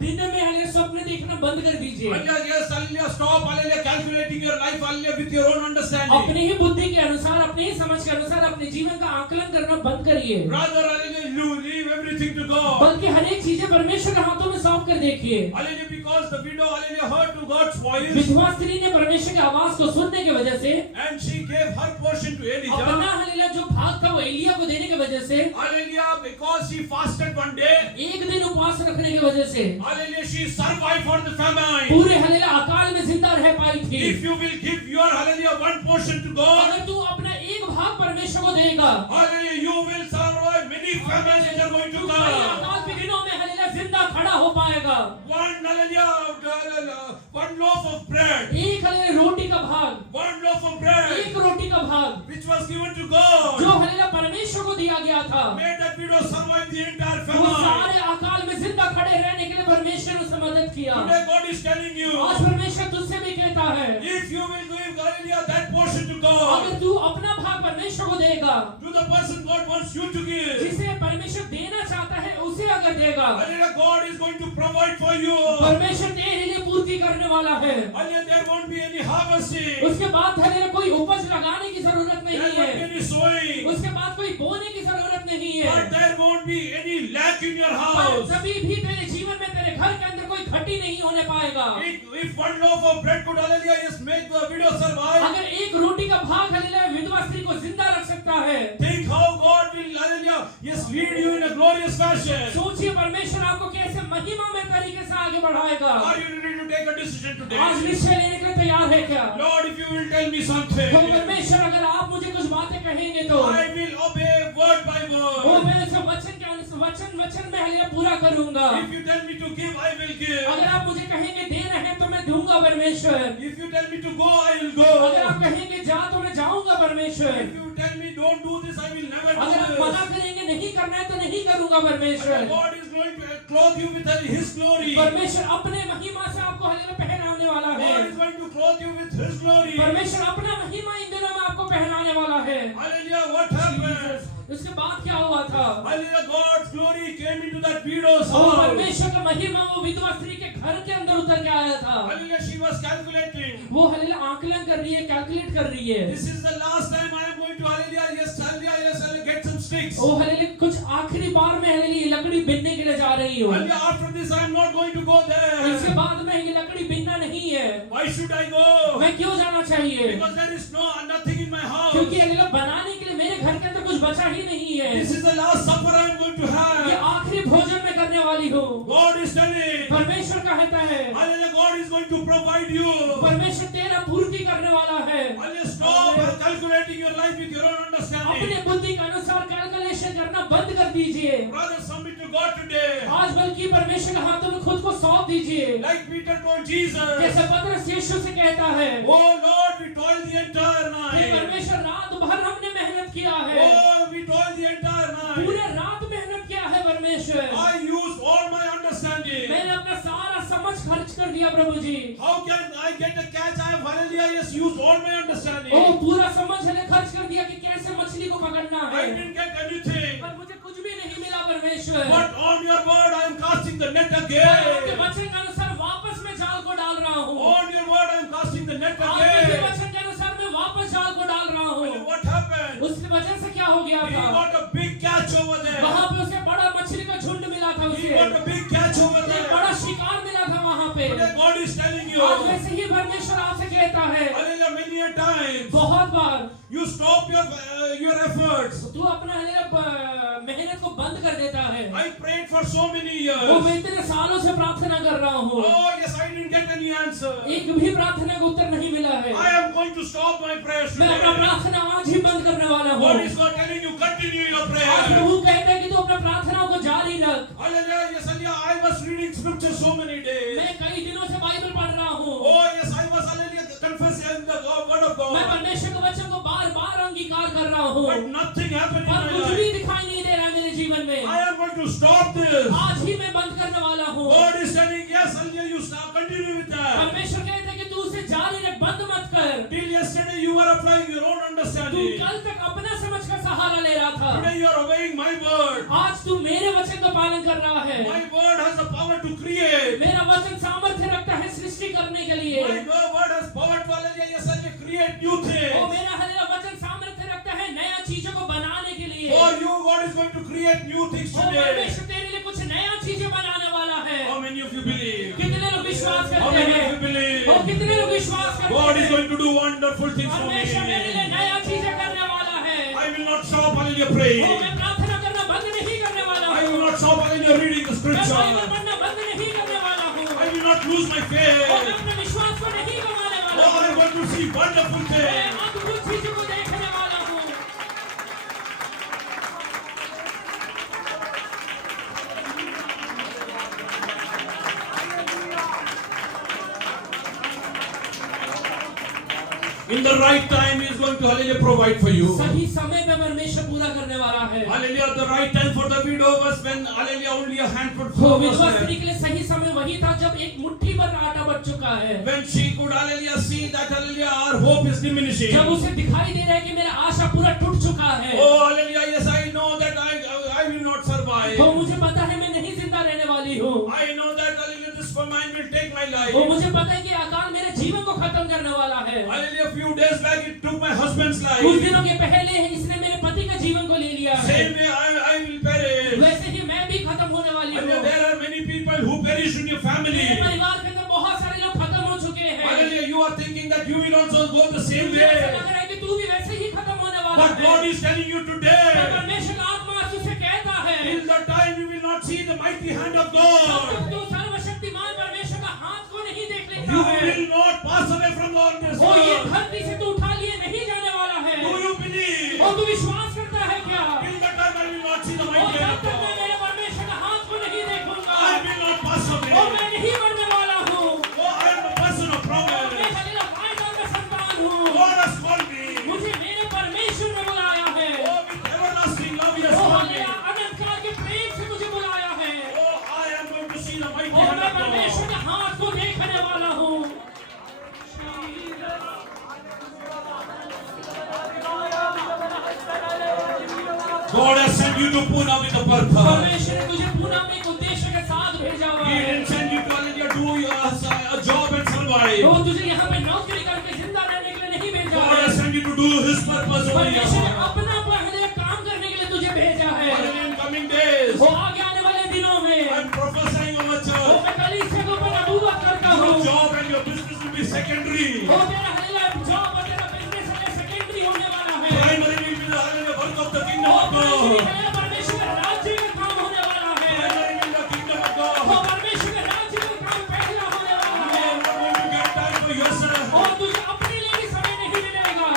दिन में हालेलुया स्वप्न देखना बंद कर दीजिए। Hallelujah, yes, hallelujah, stop, hallelujah, calculating your life, hallelujah, with your own understanding. अपने ही बुद्धि के अनुसार, अपने ही समझ के अनुसार अपने जीवन का आकलन करना बंद करिए। Rather, hallelujah, you leave everything to God. बल्कि हर एक चीजें परमेश्वर के हाथों में सौंप कर देखिए। Hallelujah, because the widow, hallelujah, heard to God's voice विधवा स्त्री ने परमेश्वर की आवाज को सुनने की वजह से and she gave her portion to अपना Elijah. हालेलुया जो भाग था वो एलिया को देने की वजह से, Hallelujah, because she fasted one day. एक दिन उपवास रखने की वजह से Hallelujah, she survived for the famine. पूरे हालेलुया अकाल में जिंदा रह पाई थी। If you will give your, hallelujah, one portion to God, अगर तू अपना एक भाग परमेश्वर को देगा, hallelujah, you will survive many famines that are going to तू कई come. अकाल के दिनों में हालेलुया जिंदा खड़ा हो पाएगा। One, hallelujah, one loaf of bread. एक हालेलुया रोटी का भाग, One loaf of bread, एक रोटी का भाग which was given to God, जो हालेलुया परमेश्वर को दिया गया था, made that widow survive the entire वो famine. सारे अकाल में जिंदा खड़े रहने के लिए परमेश्वर ने उससे मदद किया। Today God is telling you, आज परमेश्वर तुझसे भी कहता है, if you will give, hallelujah, that portion to God, अगर तू अपना भाग परमेश्वर को देगा, to the person God wants you to give, जिसे परमेश्वर देना चाहता है उसे अगर देगा, hallelujah, God is going to provide for you. परमेश्वर तेरे लिए पूर्ति करने वाला है। Hallelujah, there won't be any harvesting. उसके बाद हालेलुया कोई उपज लगाने की जरूरत There नहीं won't be है, any sowing. उसके बाद कोई बोने की जरूरत नहीं है। But there won't be any lack in your पर house. कभी भी तेरे जीवन में तेरे घर के अंदर कोई घटी नहीं होने पाएगा। If one loaf of bread could, hallelujah, yes, make the widow survive, अगर एक रोटी का भाग हालेलुया विधवा स्त्री को जिंदा रख सकता है, think how God will, hallelujah, yes, lead you in a glorious fashion. सोचिए परमेश्वर आपको कैसे महिमा में तरीके से आगे बढ़ाएगा। Are you ready to take a decision आज today? निश्चय लेने के लिए तैयार है क्या? Lord, if you will tell me तो something, परमेश्वर अगर आप मुझे कुछ बातें कहेंगे तो I will obey word by वो word. मैं उस वचन के अनुसार वचन में हालेलुया पूरा करूंगा। If you tell me to give, I will give. अगर आप मुझे कहेंगे दे रहे हैं तो मैं दूंगा परमेश्वर। If you tell me to go, I will अगर आप go. कहेंगे जा तो मैं जाऊंगा परमेश्वर। If you tell me don't do this, I will never अगर आप do मना this. करेंगे नहीं करना है तो नहीं करूंगा परमेश्वर। God is going to clothe you with His glory. परमेश्वर अपने महिमा से आपको हालेलुया पहनाने वाला है। God is going to clothe you with His glory. परमेश्वर अपना महिमा इन दिनों में आपको पहनाने वाला है। Hallelujah. What happened? उसके बाद क्या हुआ था? Hallelujah. God's glory came into that widow's और house. परमेश्वर का महिमा वो विधवा स्त्री के घर के अंदर उतर के आया था। Hallelujah. She was calculating. वो हालेलुया आकलन कर रही है, कैलकुलेट कर रही है। This is the last time I am going to Hallelujah. Yes, I'll get some sticks. वो हालेलुया कुछ आखिरी बार में हालेलुया लकड़ी बीनने के लिए जा रही हूँ। Hallelujah. After this, I am not going to go इसके there. बाद में ये लकड़ी बीनना नहीं है। Why should I go? मैं क्यों जाना चाहिए? Because there is nothing in my house. क्योंकि हालेलुया बनाने के लिए मेरे घर के अंदर कुछ बचा ही नहीं है। This is the last supper I am going to ये have. आखिरी भोजन मैं करने वाली हूँ। God is telling. परमेश्वर कहता है, Hallelujah. God is going to provide you. परमेश्वर तेरा पूर्ति करने वाला है। Hallelujah. Stop calculating your life with your own understanding. अपने बुद्धि के अनुसार कैलकुलेशन करना बंद कर दीजिए। Rather submit to God today. आज बल्कि परमेश्वर के हाथों में खुद को सौंप दीजिए। Like Peter told Jesus. जैसे पतरस यीशु से कहता है, Oh Lord, we toiled the entire hey night. परमेश्वर रात भर हमने मेहनत किया है। Oh, we toiled the entire night. पूरे रात मेहनत किया है परमेश्वर। I used all my understanding. मैंने अपना सारा समझ खर्च कर दिया प्रभु जी। How can I get a catch? I have hallelujah, yes, used all my understanding. वो पूरा समझ मैंने खर्च कर दिया कि कैसे मछली को पकड़ना I है, didn't get anything. पर मुझे कुछ भी नहीं मिला परमेश्वर। But on your word, I am casting the net आपके again. वचन के अनुसार वापस मैं जाल को डाल रहा हूँ। On your word, I am casting the net आपके again. वचन के अनुसार मैं वापस जाल को डाल रहा हूँ। And what happened? उसकी वजह से क्या हो गया He था? got a big catch over there. वहाँ पे उसे बड़ा मछली का झुंड मिला था He उसे। got a big catch over एक बड़ा there. शिकार मिला था वहाँ पे। Today God is telling you. आज वैसे ही परमेश्वर आपसे कहता है, Hallelujah, many a times. बहुत बार You stop your efforts. तू अपना मेहनत को बंद कर देता है। I prayed for so many वो years. मैं इतने सालों से प्रार्थना कर रहा हूँ, Oh yes, I didn't get any answer. एक भी प्रार्थना का उत्तर नहीं मिला है। I am going to stop my prayers मैं अपना today. प्रार्थना आज ही बंद करने वाला हूँ। God is not telling you continue your आज prayer. प्रभु कहता है कि तू अपना प्रार्थनाओं को जारी रख। Hallelujah, yes, hallelujah. I was reading scripture so many days. मैं कई दिनों से बाइबल पढ़ रहा हूँ। Oh yes, I was hallelujah confessing the word of मैं God. परमेश्वर के वचन को बार बार अंगीकार कर रहा हूँ, But nothing happened in पर my कुछ life. भी दिखाई नहीं दे रहा है मेरे जीवन में। I am going to stop this. आज ही मैं बंद करने वाला हूँ। God is telling yes, hallelujah. You stop, continue with that. परमेश्वर कहता है कि तू उसे जारी रख, बंद मत कर। Till yesterday you were applying your own तू understanding. कल तक अपना समझ का सहारा ले रहा था, Today you are obeying my word. आज तू मेरे वचन का पालन कर रहा है। My word has the power to create. मेरा वचन सामर्थ्य रखता है सृष्टि करने के लिए। My word has power to hallelujah, yes, hallelujah, create new O things. मेरा हालेलुया वचन सामर्थ्य रखता है नया चीजों को बनाने के लिए। For you, God is going to create new things O today. परमेश्वर तेरे लिए कुछ नया चीजें बनाने वाला है। How many of you believe? कितने लोग विश्वास How करते many हैं? of you believe? ओ कितने लोग विश्वास करते God is हैं? going to do wonderful things for परमेश्वर मेरे लिए me. नया चीजें करने वाला है। I will not stop hallelujah O praying. मैं प्रार्थना करना बंद नहीं करने वाला I will हूँ। not stop hallelujah reading the मैं बाइबल scripture. पढ़ना बंद नहीं करने वाला हूँ। I will not lose my ओ मैं faith. अपने विश्वास को नहीं गंवाने वाला Oh, I हूँ। want to see wonderful मैं things. अद्भुत चीजों को देखने वाला हूँ। In the right time, He is going to hallelujah provide for you. सही समय पे परमेश्वर पूरा करने वाला है। Hallelujah, the right time for the widow was when hallelujah only a handful तो flour was विधवा left. स्त्री के लिए सही समय वही था जब एक मुट्ठी भर आटा बच चुका है। When she could hallelujah see that hallelujah our hope is diminishing. जब उसे दिखाई दे रहा है कि मेरा आशा पूरा टूट चुका है। Oh hallelujah, yes, I know that I will not survive. तो मुझे पता है मैं नहीं जिंदा रहने वाली हूँ। I know that hallelujah this famine will take my life. वो मुझे पता है कि अकाल मेरे जीवन को खत्म करने वाला है। Hallelujah, a few days back it took my husband's कुछ life. दिनों के पहले इसने मेरे पति का जीवन को ले लिया है। Same way I will perish. वैसे ही मैं भी खत्म होने वाली Hallelujah, हूँ। there are many people who perish in your family. मेरे परिवार के अंदर बहुत सारे लोग खत्म हो चुके हैं। Hallelujah, you are thinking that you will also go the same मुझे ऐसा way. लग रहा है कि तू भी वैसे ही खत्म होने वाला But God है। is telling you पर today, परमेश्वर का आत्मा तुझसे कहता है, till the time you will not see the mighty hand of जब तक God, तू सर्वशक्तिमान परमेश्वर का हाथ को नहीं देख लेता you है, will not pass away from this वो ये world. धरती से तू उठा लिए नहीं जाने वाला है। Do you believe? और तू विश्वास करता है क्या? Till the time I will not see the और mighty जब hand of तक मैं God. मेरे परमेश्वर का हाथ को you to Pune with a purpose. परमेश्वर ने तुझे पूना में एक उद्देश्य के साथ भेजा हुआ He है। didn't send you to hallelujah, do a job and survive. वो तुझे यहाँ पे नौकरी करके जिंदा रहने के लिए नहीं भेजा God है। has sent you to do His purpose over परमेश्वर ने here. अपना पहले काम करने के लिए तुझे भेजा है। Hallelujah, in coming days, वो आगे आने वाले दिनों में I'm prophesying over वो church. मैं कलीसिया के ऊपर नबूवत करता हूँ। Your job and your business will be secondary. वो तेरा हल्ला जॉब और तेरा बिजनेस है सेकेंडरी होने वाला है। Primary will be the hallelujah work of the kingdom वो of प्राइमरी God. है परमेश्वर के राज्य का काम होने वाला है। Primary will be the kingdom of वो God. परमेश्वर के राज्य का काम पहला होने वाला You है। are not going to get time for yourself. और तुझे अपने लिए भी समय नहीं मिलेगा।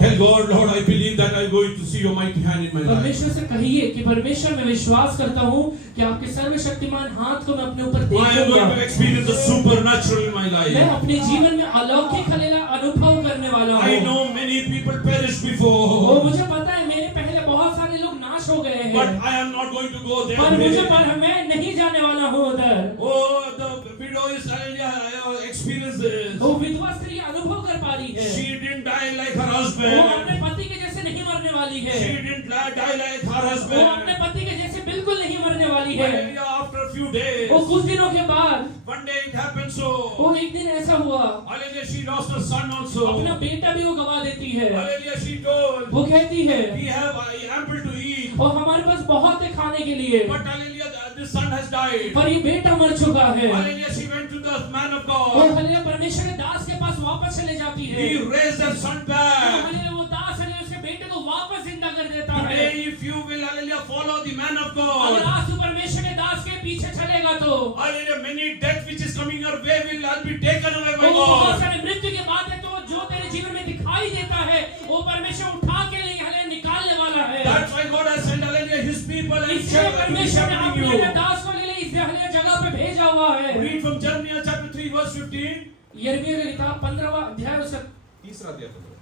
Tell God, Lord, I believe that I'm going to see your mighty hand in my life. परमेश्वर से कहिए कि परमेश्वर मैं विश्वास करता हूँ कि आपके सर्वशक्तिमान हाथ को मैं अपने ऊपर I am going to देखूंगा। experience the supernatural in my मैं life. अपने जीवन में अलौकिक हलेला अनुभव करने वाला I हूँ। know many people perished वो before, मुझे पता है मेरे पहले बहुत सारे लोग नाश हो गए but हैं, I am not going to go पर मुझे there. मैं नहीं जाने वाला हूँ उधर। Oh, the widow is hallelujah. I have experienced this. वो विधवा स्त्री अनुभव कर पा रही है। She didn't die like her वो अपने husband. पति के जैसे नहीं मरने वाली है। She didn't die like her वो अपने husband. पति के जैसे बिल्कुल नहीं मरने वाली है। Hallelujah, after a few days, वो कुछ दिनों के बाद one day it happened so. वो एक दिन ऐसा हुआ, Hallelujah, she lost her son also. अपना बेटा भी वो गवा देती है। Hallelujah, she told, वो कहती है we have ample to eat, और हमारे पास बहुत है खाने के लिए, but hallelujah, this son has died. पर ये बेटा मर चुका है। Hallelujah, she went to the man of और God. हल्ले परमेश्वर के दास के पास वापस चले जाती है। He raised her son back. हल्ले वो दास हल्ले उसके बेटे को वापस जिंदा कर देता है। Today, if you will, hallelujah, follow the man of अगर God, आज तू परमेश्वर के दास के पीछे चलेगा तो hallelujah, many death which is coming your way will all be taken away by वो बहुत God. सारे मृत्यु की बात है, तो जो तेरे जीवन में दिखाई देता है वो परमेश्वर उठा के लिए हल्ले निकालने वाला है। That's why God has sent, hallelujah, His people and इसलिए children to be परमेश्वर ने shepherding अपने you. दास को ले इस हल्ले जगह पे भेजा हुआ है। Read from Jeremiah chapter 3 verse 15. यिर्मयाह की किताब 15वां अध्याय उसका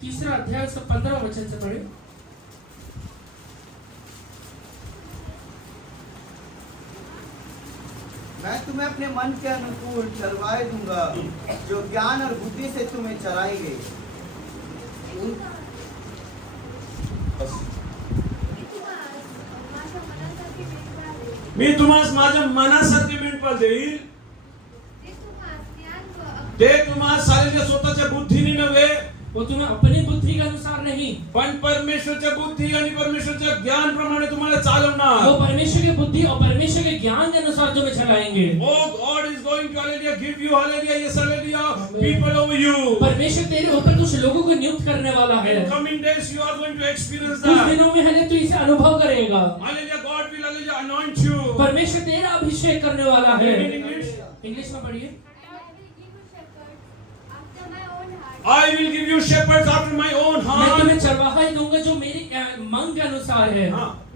तीसरा अध्याय उसका 15वां वचन से पढ़े। मैं तुम्हें अपने मन के अनुकूल चरवाहे दूंगा, जो ज्ञान और बुद्धि से तुम्हें चराएंगे। उन- मी तुम्हास माझ्या मनासारखे मिळपा देईल, ते तुम्हाला सारेच्या स्वतःच्या बुद्धीने नव्हे, वो तुम्हें अपनी बुद्धि के अनुसार नहीं, पण परमेश्वरच्या बुद्धी आणि परमेश्वरच्या ज्ञान प्रमाणे तुम्हाला चालवणार. वो परमेश्वर की बुद्धि और परमेश्वर के ज्ञान के अनुसार तुम्हें चलाएंगे। Oh, God is going to, hallelujah, give you, hallelujah, yes, hallelujah, people over you. परमेश्वर तेरे ऊपर कुछ लोगों को नियुक्त करने वाला है। In coming days, you are going to experience कुछ that. दिनों में हले तू इसे अनुभव करेगा। Hallelujah, God will, hallelujah, anoint you. परमेश्वर तेरा अभिषेक करने वाला है। In English, इंग्लिश में पढ़िए। I will give you shepherds after my own मैं heart. तुम्हें चरवाहा ही दूंगा जो मेरी मन के अनुसार है। हाँ.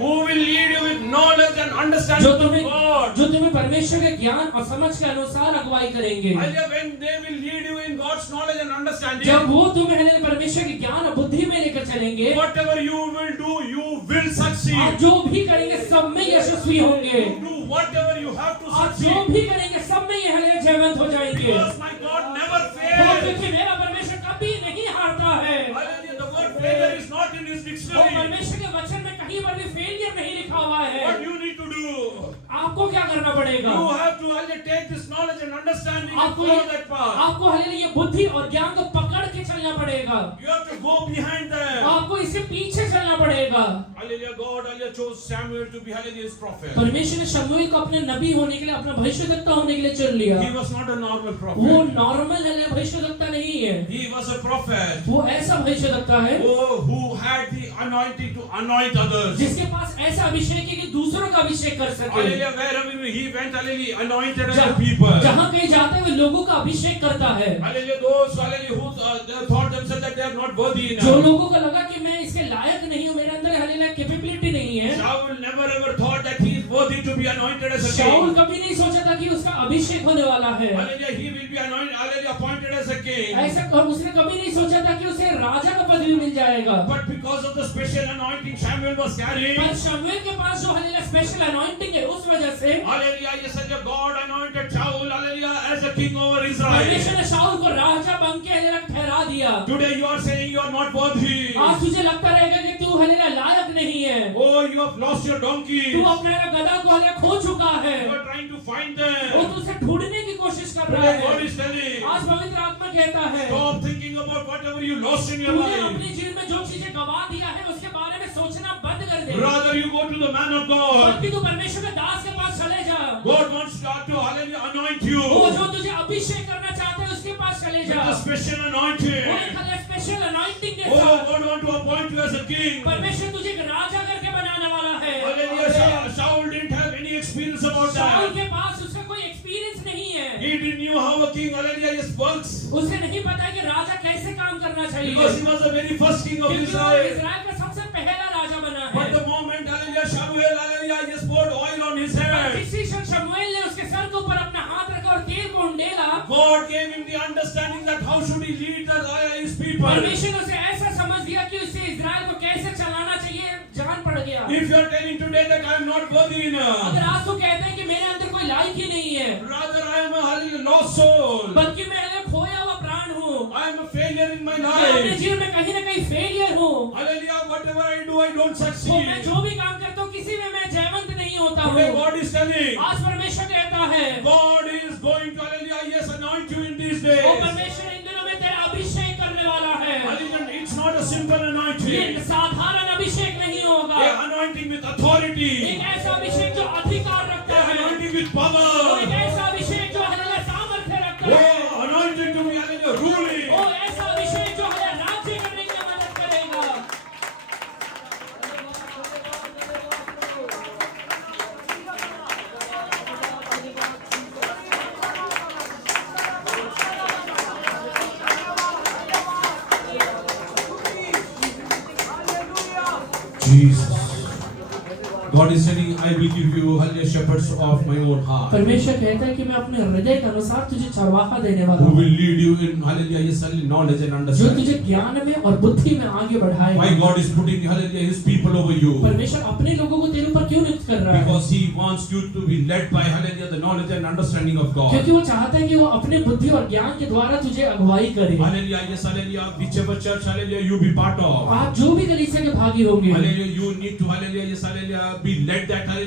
Who will lead you with knowledge and understanding जो of God. जो तुम्हें परमेश्वर के ज्ञान और समझ के अनुसार अगुवाई करेंगे। Hallelujah, when they will lead you in God's knowledge and understanding, जब वो तुम्हें हले परमेश्वर के ज्ञान और बुद्धि में लेकर चलेंगे, whatever you will do, you will आप succeed. जो भी करेंगे सब में यशस्वी होंगे। You do whatever you have to आप जो succeed. भी करेंगे सब में ये हले जयवंत हो जाएंगे। Because my God never वो fails. क्योंकि मेरा परमेश्वर कभी नहीं हारता है। Hallelujah, the word failure is not in his वो dictionary. परमेश्वर के वचन में कहीं पर भी फेलियर नहीं लिखा हुआ What है। you need to do, आपको क्या करना पड़ेगा? you have to, hallelujah, take this knowledge and understanding and आपको follow that path. आपको हले ये बुद्धि और ज्ञान को पकड़ के चलना पड़ेगा। You have to go behind them. आपको इससे पीछे चलना पड़ेगा। Hallelujah, God, hallelujah, chose Samuel to be, hallelujah, his prophet. परमेश्वर ने शमूएल को अपने नबी होने के लिए, अपना भविष्यवक्ता होने के लिए चुन लिया। He was not a normal वो prophet. नॉर्मल है भविष्यवक्ता नहीं है, He was a prophet वो ऐसा भविष्यवक्ता है who had the anointing to anoint others. जिसके पास ऐसा अभिषेक है कि दूसरों का अभिषेक कर सके। Hallelujah, wherever he went, hallelujah, anointed other जहाँ people. जहाँ कहीं जाते हुए लोगों का अभिषेक करता है। Hallelujah, those, hallelujah, who they thought themselves that they are not worthy जो enough. लोगों को लगा कि मैं इसके लायक नहीं हूँ, मेरे अंदर हालेलुया कैपेबिलिटी नहीं है। Saul never ever thought that he is worthy to be anointed as a Saul king. कभी नहीं सोचा था था कि उसका अभिषेक होने वाला है। Hallelujah, he will be anointed, hallelujah, appointed as a king. ऐसा उसने कभी नहीं सोचा था कि उसे राजा का पदवी मिल जाएगा। But because of the special anointing Samuel was carrying, पर शमूएल के पास जो हालेलुया स्पेशल अनॉइंटिंग है, उस वजह से hallelujah, yes, hallelujah, God anointed Shaul, hallelujah, as a king over Israel. परमेश्वर ने शाऊल को राजा बन के हालेलुया ठहरा दिया। Today you are saying you are not worthy. आज तुझे लगता रहेगा कि तू हालेलुया लायक नहीं है। Oh, you have lost your donkey. तू अपने गधा को हालेलुया खो चुका है। You are trying to find वो them. तुझसे ढूंढने की कोशिश कर रहा Today God है। is telling, आज पवित्र आत्मा कहता है, stop thinking about whatever you lost in your तूने life. अपने जीवन में जो चीजें गवा दिया है उसके बारे में सोचना बंद कर दे। Rather you go to the man of God. बल्कि तू परमेश्वर के दास के पास चले जा। God wants to hallelujah anoint you वो with जो तुझे अभिषेक करना चाहता है उसके पास चले जा। a special वो anointing. एक हालेलुया स्पेशल अनॉइंटिंग के Oh, साथ God wants to appoint you as a king. परमेश्वर तुझे एक राजा करके बनाने वाला है। Hallelujah. Saul didn't have any experience about Saul that. के पास उसका कोई एक्सपीरियंस नहीं है। He didn't knew how a king, hallelujah, yes, works. उसे नहीं पता कि राजा कैसे काम करना चाहिए। Because he was the very first king of क्योंकि वो Israel. इस्राएल का सबसे पहला राजा बना But है। the moment, hallelujah, Samuel, hallelujah, yes, poured oil on his head. इसी क्षण शमूएल ने उसके सर के ऊपर अपना हाथ रखा और तेल को उंडेला। God gave him the understanding that how should he lead his people. परमेश्वर ने उसे ऐसा समझ दिया कि उसे इस्राएल को कैसे चलाना चाहिए, जान पड़ गया। If you are telling today that I am not worthy enough, अगर आज तू कहता है कि मेरे अंदर कोई लायक ही नहीं है, rather I am a hallelujah lost soul. बल्कि मैं एक खोया हुआ प्राण हूँ, I am a failure in my मैं अपने life. जीवन में कहीं ना कहीं फेलियर हूँ, Hallelujah, whatever I do, I don't तो मैं succeed. जो भी काम करता हूँ किसी में मैं जयवंत नहीं होता Today हूँ। God is telling, आज परमेश्वर कहता है, God is going to, hallelujah, yes, anoint you in these वो days. परमेश्वर इन दिनों में तेरा अभिषेक करने वाला है। Hallelujah, it's not a simple ये anointing. साधारण अभिषेक नहीं होगा, A anointing with authority. एक ऐसा अभिषेक जो अधिकार रखता A है, anointing with वो power. एक ऐसा अभिषेक जो हालेलुया सामर्थ्य रखता है, Oh, anointing to be, hallelujah, ruling. वो ऐसा अभिषेक जो हमें राज्य करने की मदद करेगा। Jesus. God is saying, I will give you, hallelujah, shepherds of my own heart. परमेश्वर कहता है कि मैं अपने हृदय के अनुसार तुझे चरवाहा देने वाला Who हूँ, will lead you in, hallelujah, yes, hallelujah, knowledge and जो understanding. तुझे ज्ञान में और बुद्धि में आगे Why बढ़ाएगा। God is putting, hallelujah, his people over you? परमेश्वर अपने लोगों को तेरे ऊपर क्यों नियुक्त कर रहा है? Because he wants you to be led by, hallelujah, the knowledge and understanding of God. क्योंकि वो चाहता है कि वो अपने बुद्धि और ज्ञान के द्वारा तुझे अगुवाई करे। Hallelujah, yes, hallelujah, whichever church, hallelujah, you be part of. आप जो भी कलीसिया के भागी होंगे, Hallelujah, you need to, hallelujah, yes, hallelujah, be led that, hallelujah,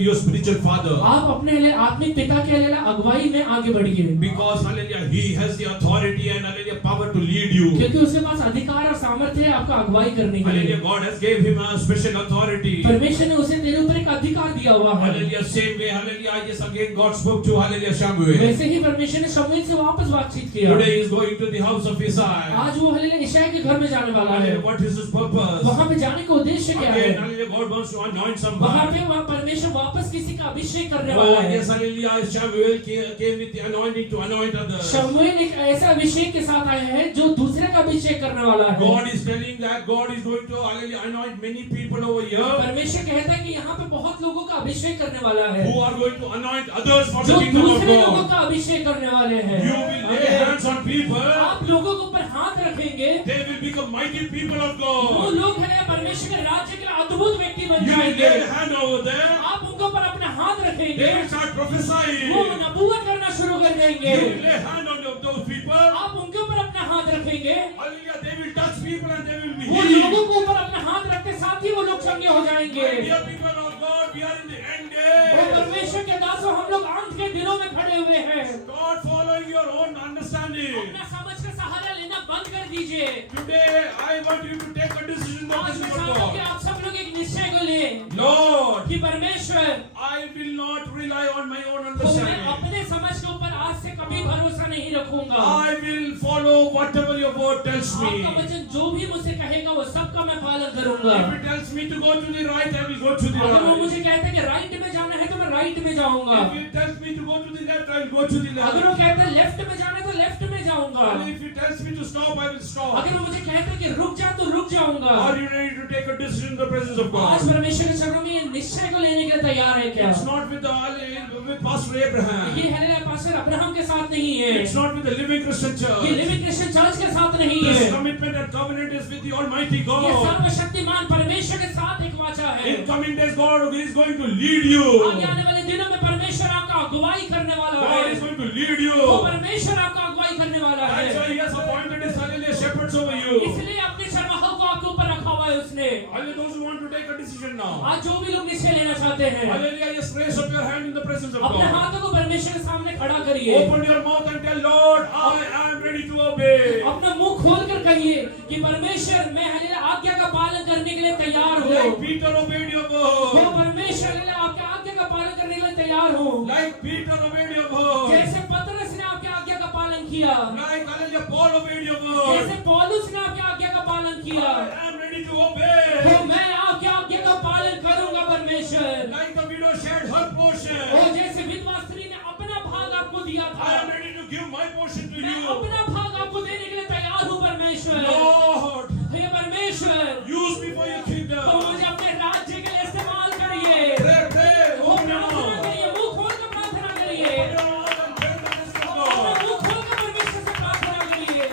your spiritual father. आप अपने आत्मिक पिता के हालेलुया अगुवाई में आगे बढ़िए, Because, hallelujah, he has the authority and, hallelujah, power to lead you. क्योंकि उसके पास अधिकार और सामर्थ्य है आपका अगुवाई करने के लिए। Hallelujah, God has gave him a special authority. परमेश्वर ने उसे तेरे ऊपर एक अधिकार दिया हुआ है। Hallelujah, same way, hallelujah, yes, again God spoke to, hallelujah, Samuel. वैसे ही परमेश्वर ने शमूएल से वापस बातचीत किया। Today he is going to the house of Isaiah. आज वो हालेलुया यशायाह के घर में जाने वाला है। Hallelujah, what is his purpose? वहां पे जाने का उद्देश्य क्या है? Again, hallelujah, God wants to anoint वहां somebody. पे वहां परमेश्वर वापस किसी का अभिषेक करने Oh, वाला है। yes, hallelujah, Samuel came with the anointing to anoint others. शमूएल एक ऐसे अभिषेक के साथ आया है जो दूसरे का अभिषेक करने वाला है। God is telling that God is going to, hallelujah, anoint many people over here परमेश्वर कहता है कि यहाँ पे बहुत लोगों का अभिषेक करने वाला है, who are going to anoint others for the जो kingdom of दूसरे लोगों God. का अभिषेक करने वाले हैं। You will lay hands on people. आप लोगों के ऊपर हाथ रखेंगे, They will become mighty people of वो God. लोग हैं परमेश्वर के राज्य के लिए अद्भुत व्यक्ति बन You will जाएंगे। lay hand over them. आप उनके ऊपर अपना हाथ रखेंगे, They will start prophesying. वो नबूवत करना शुरू कर देंगे। You will lay hand on those people. आप उनके ऊपर अपना हाथ रखेंगे, Hallelujah, they will touch people and they will be वो healed. लोगों के ऊपर अपना हाथ रखते साथ ही वो लोग चंगे हो जाएंगे। Dear people of God, we are in the end और days. परमेश्वर के दासों, हम लोग अंत के दिनों में खड़े हुए हैं। God following your own understanding. अपना समझ का सहारा लेना बंद कर दीजिए। Today, I want you to take a decision that आज this मैं is for चाहता हूँ कि God. आप सब लोग एक निश्चय को लें Lord, कि परमेश्वर, I will not rely on my own तो मैं understanding. अपने समझ के ऊपर आज से कभी भरोसा नहीं रखूंगा। I will follow whatever your word tells आपका me. वचन जो भी मुझसे कहेगा वो सबका मैं पालन करूंगा। If it tells me to go to the right, I will go to the अगर वो right. मुझे कहते हैं कि राइट में जाना है तो मैं राइट में जाऊंगा। If it tells me to go to the left, I will go to the अगर वो left. कहते हैं लेफ्ट में जाना है तो लेफ्ट में जाऊंगा। जाऊंगा। And if he tells me to stop, I will stop. अगर वो मुझे कहते हैं कि रुक जा तो रुक जाऊंगा। Are you ready to take a decision in the presence of आज God? परमेश्वर के चरणों में ये निश्चय को लेने के लिए तैयार है क्या? It's not with Pastor Abraham. ये हालेलुया पास्टर अब्राहम के साथ नहीं है। It's not with the Living Christian ये Church. लिविंग क्रिश्चियन चर्च के साथ नहीं This है। commitment and covenant is with the Almighty ये God. सर्वशक्तिमान परमेश्वर के साथ एक वाचा है। In coming days, God is going to lead you. आगे आने वाले दिनों में परमेश्वर आपका अगुवाई करने वाला God है। is going to lead you. वो परमेश्वर आपका अगुवाई करने वाला है। That's why He has appointed His hallelujah shepherds over you. इसलिए अपने चरवाहों को आपके ऊपर रखा हुआ है उसने। Hallelujah, those who want to take a decision now. आज जो भी लोग निश्चय लेना चाहते हैं, Hallelujah, just raise up your hand in the presence of अपने God. हाथों को परमेश्वर के सामने खड़ा करिए। Open your mouth and tell Lord, I am ready to obey. अपना मुंह खोलकर कहिए कि परमेश्वर मैं हालेलुया आज्ञा का पालन करने के लिए तैयार हूँ। Like Peter obeyed your वो word. परमेश्वर हालेलुया आपके आज्ञा का पालन करने के लिए तैयार हूँ। Like Peter obeyed your word. जैसे पतरस ने आपके आज्ञा का पालन किया, Like hallelujah, Paul obeyed your word. जैसे पौलुस ने आपके आज्ञा का पालन किया, I am ready to obey. तो मैं आपके आज्ञा का पालन करूंगा परमेश्वर। Like the widow shared her portion. और जैसे विधवा स्त्री ने अपना भाग आपको दिया था, I am ready to give my portion to मैं you. अपना भाग आपको देने के लिए तैयार हूँ परमेश्वर। Lord, हे परमेश्वर, use me for your तो kingdom. मुझे अपने राज्य के लिए इस्तेमाल करिए। Pray, pray, वो open your प्रार्थना mouth. करिए, मुंह खोलकर प्रार्थना करिए। Open your mouth and pray the presence of अपना God. मुंह खोलकर परमेश्वर से प्रार्थना करिए।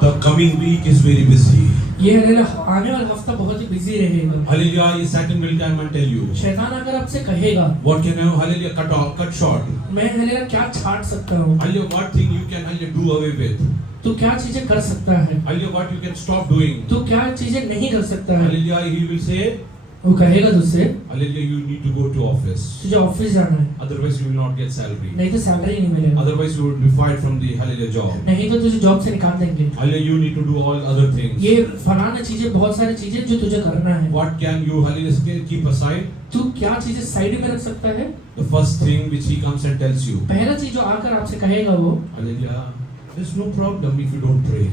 The coming week is very busy. ये हालेलुया आने वाला हफ्ता बहुत ही बिजी रहेगा। Hallelujah, Satan will come and tell you, शैतान अगर आपसे कहेगा, what can I, hallelujah, cut off, cut short. मैं हालेलुया क्या छाट सकता हूँ, Hallelujah, what thing you can, hallelujah, do away with. तू क्या चीजें कर सकता है, Hallelujah, what you can stop doing. तू क्या चीजें नहीं कर सकता है। Hallelujah, he will say, वो कहेगा तुझसे, hallelujah, you need to go to office. तुझे ऑफिस जाना है, Otherwise you will not get salary. नहीं तो सैलरी नहीं मिलेगा, Otherwise you will be fired from the, hallelujah, job. नहीं तो तुझे जॉब से निकाल देंगे। Hallelujah, you need to do all other things. ये फलाना चीजें, बहुत सारी चीजें जो तुझे करना है। What can you, hallelujah, keep aside? तू क्या चीजें साइड में रख सकता है? The first thing which he comes and tells you. पहला चीज जो आकर आपसे कहेगा वो, Hallelujah, there's no problem if you don't pray.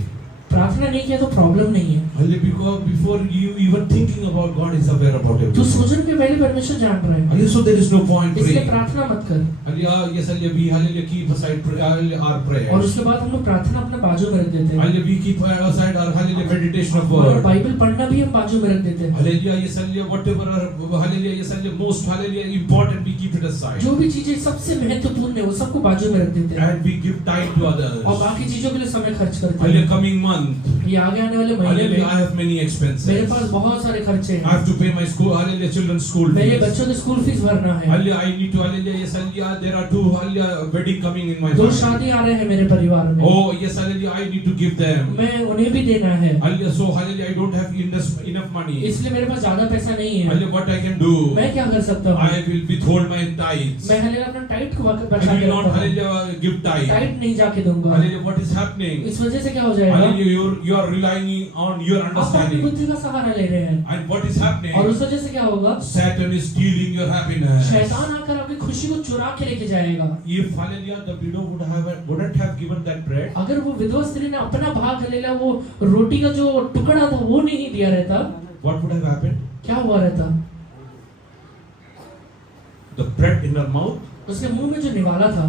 प्रार्थना नहीं किया तो प्रॉब्लम नहीं है। Hallelujah, because before you even thinking about God is aware about तू everything. सोचने के पहले परमेश्वर जान रहा है, Hallelujah, so there is no point इसलिए praying. प्रार्थना मत कर। Hallelujah, yes, hallelujah, we, hallelujah, keep aside hallelujah, our और prayers. उसके बाद हम लोग प्रार्थना अपने बाजू में रख देते हैं, Hallelujah, we keep aside our, hallelujah, meditation of और word. बाइबल पढ़ना भी हम बाजू में रख देते हैं। Hallelujah, yes, hallelujah, whatever our, hallelujah, yes, hallelujah, most, hallelujah, important, we keep it aside. जो भी चीजें सबसे महत्वपूर्ण है वो सबको बाजू में रख देते हैं, And we give time to और others. बाकी चीजों के लिए समय खर्च करते Hallelujah, हैं। coming month. ये आगे आने वाले महीने Hallelujah, में I have many मेरे expenses. पास बहुत सारे खर्चे I हैं, have to pay my school, hallelujah, children's school मेरे fees. बच्चों के स्कूल फीस भरना है, Hallelujah, I need to, hallelujah, yes, hallelujah, there are two, hallelujah, wedding coming in my दो family. शादी आ रहे हैं मेरे परिवार में, Oh, yes, hallelujah, I need to give them. मैं उन्हें भी देना है, Hallelujah, so hallelujah, I don't have enough money. इसलिए मेरे पास ज्यादा पैसा नहीं है। Hallelujah, what I can do? मैं क्या कर सकता हूँ? I will withhold my tithes. मैं हालेलुया अपना टाइट को I बचा के will not, रखता हूँ, hallelujah, give tithe. टाइट नहीं जाके दूंगा। Hallelujah, what is happening? इस वजह से क्या हो जाएगा? Hallelujah, you are relying on your आप अपनी understanding. बुद्धि का सहारा ले रहे हैं, And what is और happening? उस वजह से क्या होगा? Satan is stealing your happiness. शैतान आकर आपकी खुशी को चुरा के लेके जाएगा। If hallelujah, the widow wouldn't have given that bread, अगर वो विधवा स्त्री ने अपना भाग हालेलुया वो रोटी का जो टुकड़ा था वो नहीं दिया रहता, what would have happened? क्या हुआ रहता? The bread in her mouth उसके मुंह में जो निवाला था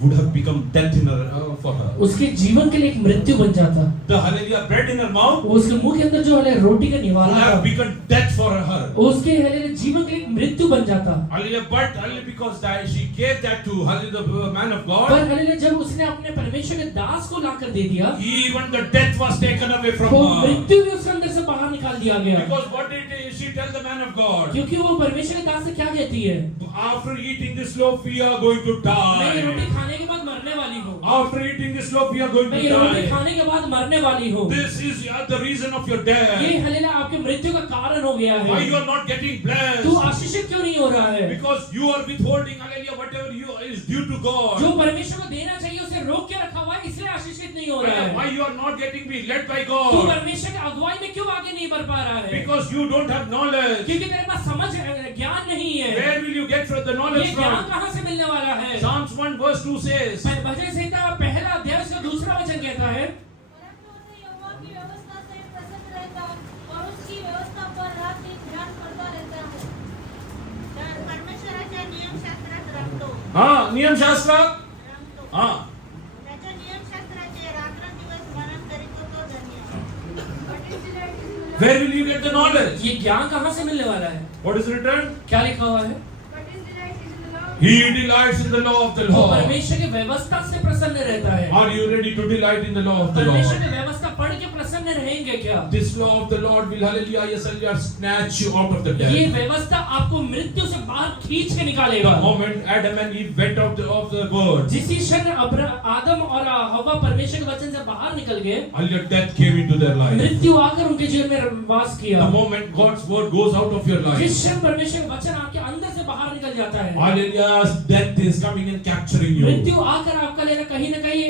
would have become death in her, for her. उसके जीवन के लिए एक मृत्यु बन जाता। The hallelujah bread in her mouth वो उसके मुंह के अंदर जो हालेलुया रोटी का would निवाला have था become death for her. उसके हालेलुया जीवन के लिए एक मृत्यु बन जाता। Hallelujah, but hallelujah, because that she gave that to hallelujah the man of पर God, हालेलुया जब उसने अपने परमेश्वर के दास को लाकर दे दिया, even the death was taken away from वो her. मृत्यु भी उसके अंदर से बाहर निकाल दिया गया। Because what did she tell the man of God? क्योंकि वो परमेश्वर के दास से क्या कहती है? After eating this loaf, we are going to मैं ये रोटी die. खाने के बाद मरने वाली वाली हूँ, After eating this loaf, you are going मैं to ये रोटी die. खाने के बाद मरने वाली हूँ। This is the reason of your death. ये हालेलुया आपके मृत्यु का कारण हो गया Why है। you are not getting blessed? तू आशीषित क्यों नहीं हो रहा है? Because you are withholding, hallelujah, whatever you is due to God. जो परमेश्वर को देना चाहिए उसे रोक के रखा हुआ है, इसलिए आशीषित नहीं हो रहा Why है। you are not getting be led by तू God? परमेश्वर की अगुवाई में क्यों आगे नहीं बढ़ पा रहा है? Because you don't have knowledge. क्योंकि तेरे पास समझ ज्ञान नहीं है। Where will you get from the ये knowledge ज्ञान from? कहाँ से मिलने वाला है? Psalms 1 verse 2 says, भजन संहिता पहला अध्याय उसका दूसरा वचन कहता है, परंतु उसे यहोवा की व्यवस्था से प्रसन्न रहता और उसकी व्यवस्था पर रात दिन ध्यान करता रहता है। तर परमेश्वराच्या नियमशास्त्रात रमतो हाँ नियम शास्त्र रमतो हाँ त्याच्या नियमशास्त्राचे रात्रंदिवस मनन करीतो तो धन्य. But his delight is in the where law. will you get the knowledge? ये ज्ञान कहाँ से मिलने वाला है? What is written? क्या लिखा हुआ है? But his delight is in the law. He delights in the law of the वो law. परमेश्वर की व्यवस्था से प्रसन्न रहता है। Are you ready to delight in the law of the परमेश्वर Lord? की व्यवस्था पढ़ के प्रसन्न रहेंगे क्या? This law of the Lord will, hallelujah, yes, hallelujah, snatch you out of the ये death. व्यवस्था आपको मृत्यु से बाहर खींच के The निकालेगा। moment Adam and Eve went out of the world, जिस क्षण आदम और हव्वा परमेश्वर के वचन से बाहर निकल गए, hallelujah, death came into their life. मृत्यु आकर उनके जीवन में वास किया। The moment God's word goes out of your life, जिस क्षण परमेश्वर का वचन आपके अंदर से बाहर निकल जाता है, hallelujah, death is coming and capturing you. मृत्यु आकर आपका लेना कहीं न कहीं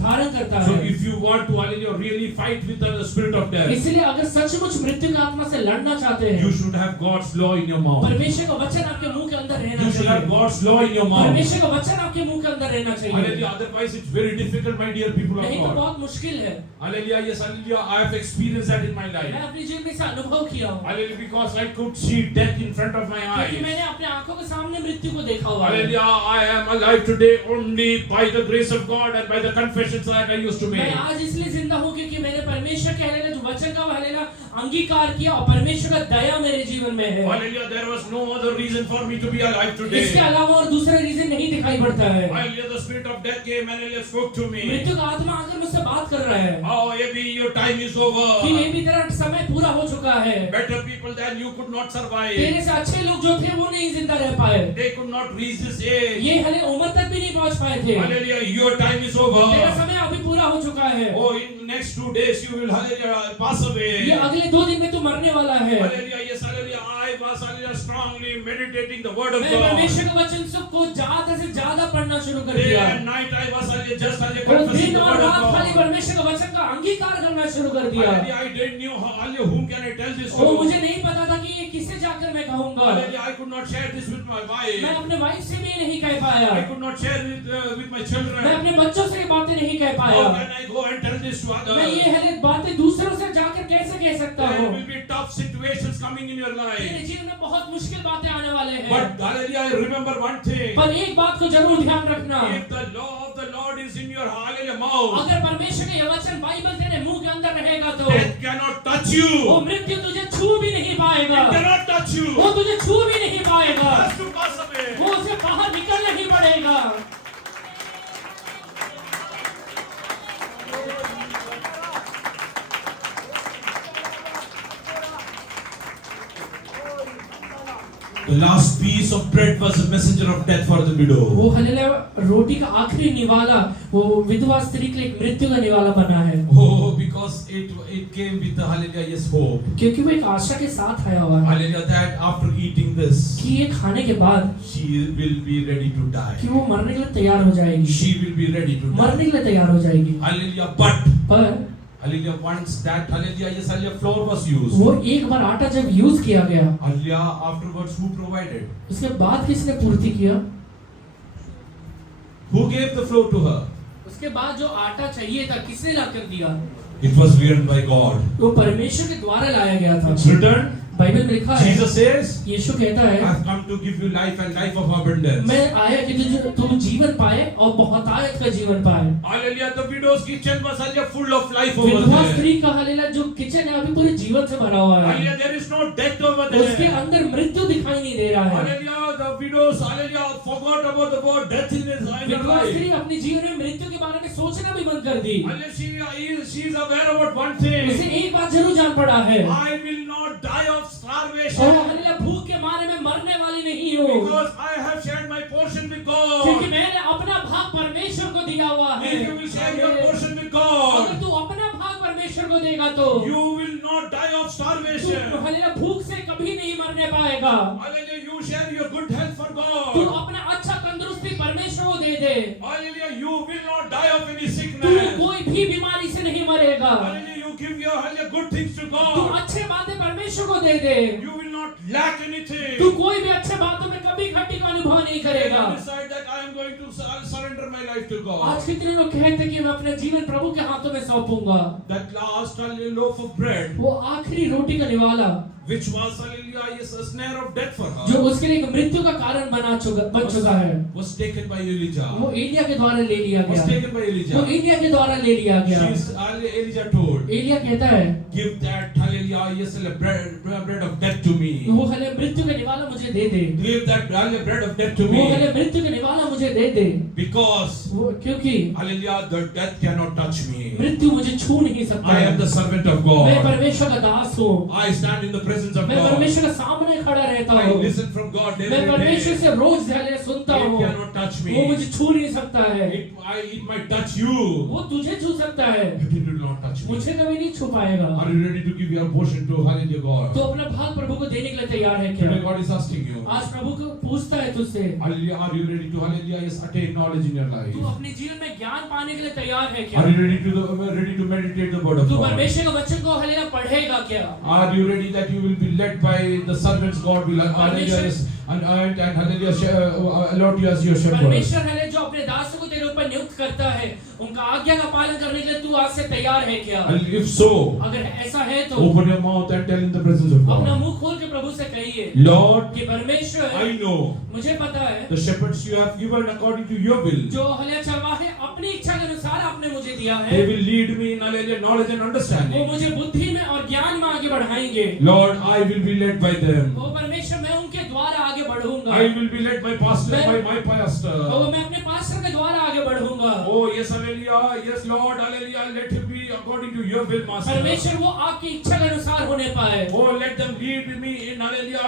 धारण करता So है। if you want to, hallelujah, really fight with the spirit of death, इसलिए अगर सचमुच मृत्यु की आत्मा से लड़ना चाहते you हैं, should have God's law in your mouth. परमेश्वर का वचन आपके मुंह के अंदर रहना You should have चाहिए। God's law in your mouth. परमेश्वर का वचन आपके मुंह के अंदर रहना चाहिए। Hallelujah, otherwise it's very difficult, my dear people of नहीं तो God. बहुत मुश्किल है। Hallelujah, yes, hallelujah, I have experienced that in my मैं life. अपने जीवन में इसे अनुभव किया हूँ, Hallelujah, because I could see death in front of my क्योंकि eyes. मैंने अपने आंखों के सामने मृत्यु को देखा हुआ है। Hallelujah, I am alive today only by the grace of God and by the confessions that I used to मैं make. आज इसलिए जिंदा हूँ क्योंकि मैंने परमेश्वर के हलेला जो वचन का हलेला अंगीकार किया और परमेश्वर का दया मेरे जीवन में है। Hallelujah, there was no other reason for me to be alive इसके today. अलावा और दूसरा रीजन नहीं दिखाई पड़ता है। Hallelujah, the spirit of death came and hallelujah spoke to me. मृत्यु का आत्मा आकर मुझसे बात कर रहा है Oh, maybe your time is कि over. ये भी तेरा समय पूरा हो चुका है। Better people than you could not survive. तेरे से अच्छे लोग जो थे वो नहीं जिंदा रह पाए, They could not reach this age. ये हले उम्र तक भी नहीं पहुंच पाए थे। Hallelujah, your time is तेरा over. समय अभी पूरा हो चुका है। Oh, in the next 2 days you will, hallelujah, pass away. ये अगले 2 दिन में तू मरने वाला है। Hallelujah, yes, hallelujah. I was, hallelujah, strongly meditating the word of मैं God. परमेश्वर के वचन को ज्यादा से ज्यादा पढ़ना शुरू कर Day दिया। and night I was, hallelujah, just, hallelujah, और confessing दिन the और word रात of खाली God. परमेश्वर के वचन का अंगीकार करना शुरू कर दिया। Hallelujah, I didn't know how, hallelujah, whom can I tell this वो to? मुझे नहीं पता था कि ये किससे जाकर मैं कहूंगा। Hallelujah, I could not share this with my मैं wife. अपने वाइफ से भी नहीं कह पाया, I could not share it with my मैं children. अपने बच्चों से ये बातें नहीं कह पाया। How can I go and tell this to मैं ये others? हले बातें दूसरों से जाकर कैसे कह सकता There हूँ? will be tough situations coming in your मेरे life. जीवन में बहुत मुश्किल बातें आने वाले हैं, But hallelujah, I remember one thing. पर एक बात को जरूर ध्यान रखना, If the law of the Lord is in your, hallelujah, mouth, अगर परमेश्वर का ये वचन बाइबल तेरे मुंह के अंदर रहेगा तो death cannot touch वो you. मृत्यु तुझे छू भी नहीं पाएगा, It cannot touch you. वो तुझे छू भी नहीं पाएगा, Has to pass away. वो उसे बाहर निकलना ही पड़ेगा। The last piece of bread was a messenger of death for the widow. वो हलेला रोटी का आखिरी निवाला वो विधवा स्त्री के लिए एक मृत्यु का निवाला बना है, Oh, because it came with the, hallelujah, yes, hope. क्योंकि वो एक आशा के साथ आया हुआ है Hallelujah, that after eating this, कि ये खाने के बाद she will be ready to die. कि वो मरने के लिए तैयार हो जाएगी, She will be ready to die. मरने के लिए तैयार हो जाएगी। Hallelujah, but पर hallelujah, once that, hallelujah, yes, hallelujah, flour was used. वो एक बार आटा जब यूज किया गया, Hallelujah, afterwards who provided? उसके बाद किसने पूर्ति किया? Who gave the flour to her? उसके बाद जो आटा चाहिए था किसने ला कर दिया? It was given by God. वो परमेश्वर के द्वारा लाया गया था। It's written, बाइबल में लिखा है, Jesus says, यीशु कहता I है, have come to give you life and life of abundance. मैं आया कि तुम जीवन पाए और बहुतायत का जीवन पाए। Hallelujah, the widow's kitchen was, hallelujah, full of life over विधवा there. स्त्री का हलेला जो किचन है अभी पूरे जीवन से भरा हुआ है, Hallelujah, there is no death over उसके there. अंदर मृत्यु दिखाई नहीं दे रहा है। Hallelujah, the widows, hallelujah, forgot about the word death in his life. विधवा स्त्री अपने जीवन में मृत्यु के बारे में सोचना भी बंद कर दी। Hallelujah, she is aware about one thing. उसे एक बात जरूर जान पड़ा है, I will not die of starvation. और हलेला भूख के मारे में मरने वाली नहीं हूँ, Because I have shared my portion with क्योंकि God. मैंने अपना भाग परमेश्वर को दिया share your है। portion with अगर God, तू अपना भाग परमेश्वर को देगा तो you will not die of तू starvation. हालेलुया भूख से कभी नहीं मरने पाएगा। Hallelujah, you share your good health for तू God. अपना अच्छा तंदुरुस्ती परमेश्वर को दे दे। Hallelujah, you will not die of any तू sickness. कोई भी बीमारी से नहीं मरेगा। Hallelujah, you give your hallelujah good things to तू God. अच्छे बातें परमेश्वर को दे दे। You will not lack anything. तू कोई भी अच्छे बातों में कभी घटी का अनुभव नहीं करेगा। Decide that I am going to surrender my life to God. आज कितने लोग कहते हैं कि मैं अपने जीवन प्रभु के हाथों में सौंपूंगा। That last loaf of bread, वो आखिरी रोटी का निवाला which was hallelujah is a snare of death for जो her, उसके लिए एक मृत्यु का कारण बन चुका है, was taken by Elijah. वो एलिया के द्वारा ले लिया Was गया। taken by वो Elijah. एलिया के द्वारा ले लिया गया। Elijah told, एलिया कहता है give that hallelujah yes bread of death to me. वो हले मृत्यु का निवाला मुझे दे दे। Give that hallelujah bread of death to वो हले me, मृत्यु का निवाला मुझे दे दे। because वो क्योंकि hallelujah the death cannot touch me. मृत्यु मुझे छू नहीं सकता I है। am the servant of मैं God. परमेश्वर का दास हूँ। I stand in the presence of मैं God. परमेश्वर के सामने खड़ा रहता I हूँ। listen from God मैं every परमेश्वर day. से रोज ध्यान सुनता It हूँ। cannot touch वो me. मुझे छू नहीं सकता है। It might touch you, वो तुझे छू सकता है, but it will not touch me. मुझे कभी नहीं छू पाएगा। Are you ready to give your portion to hallelujah God? तो अपना भाग प्रभु को देने के लिए तैयार है Today क्या? God is asking you. आज प्रभु को पूछता है तुझसे, Hallelujah, are you ready to hallelujah yes attain knowledge in your life? तू अपने जीवन में ज्ञान पाने के लिए तैयार है Are क्या? you ready to meditate the word of तू God? परमेश्वर का वचन को हालेलुया पढ़ेगा क्या? Are you ready that you will be led by the servants God will hallelujah yes and hallelujah allot you as your shepherd? परमेश्वर है जो अपने दासों को तेरे ऊपर नियुक्त करता है, उनका आज्ञा का पालन करने के लिए तू आज से तैयार है क्या? And if so, अगर ऐसा है तो open your mouth and tell in the presence of अपना God, मुंह खोल के प्रभु से कहिए Lord, कि परमेश्वर I know मुझे पता है the shepherds you have given according to your will. जो हालेलुया चरवाहे अपनी इच्छा के अनुसार आपने मुझे दिया They है, will lead me in hallelujah knowledge and वो understanding. मुझे बुद्धि में और ज्ञान में आगे बढ़ाएंगे। Lord, I will be led by them. वो परमेश्वर मैं उनके द्वारा आगे बढ़ूंगा। I will be led by pastor, by my pastor. वो मैं अपने पास्टर के द्वारा आगे बढ़ूंगा। Oh yes, hallelujah, yes Lord, hallelujah. Let it be according to your will, master. परमेश्वर वो आपकी इच्छा के अनुसार होने पाए। Oh, let them lead me in hallelujah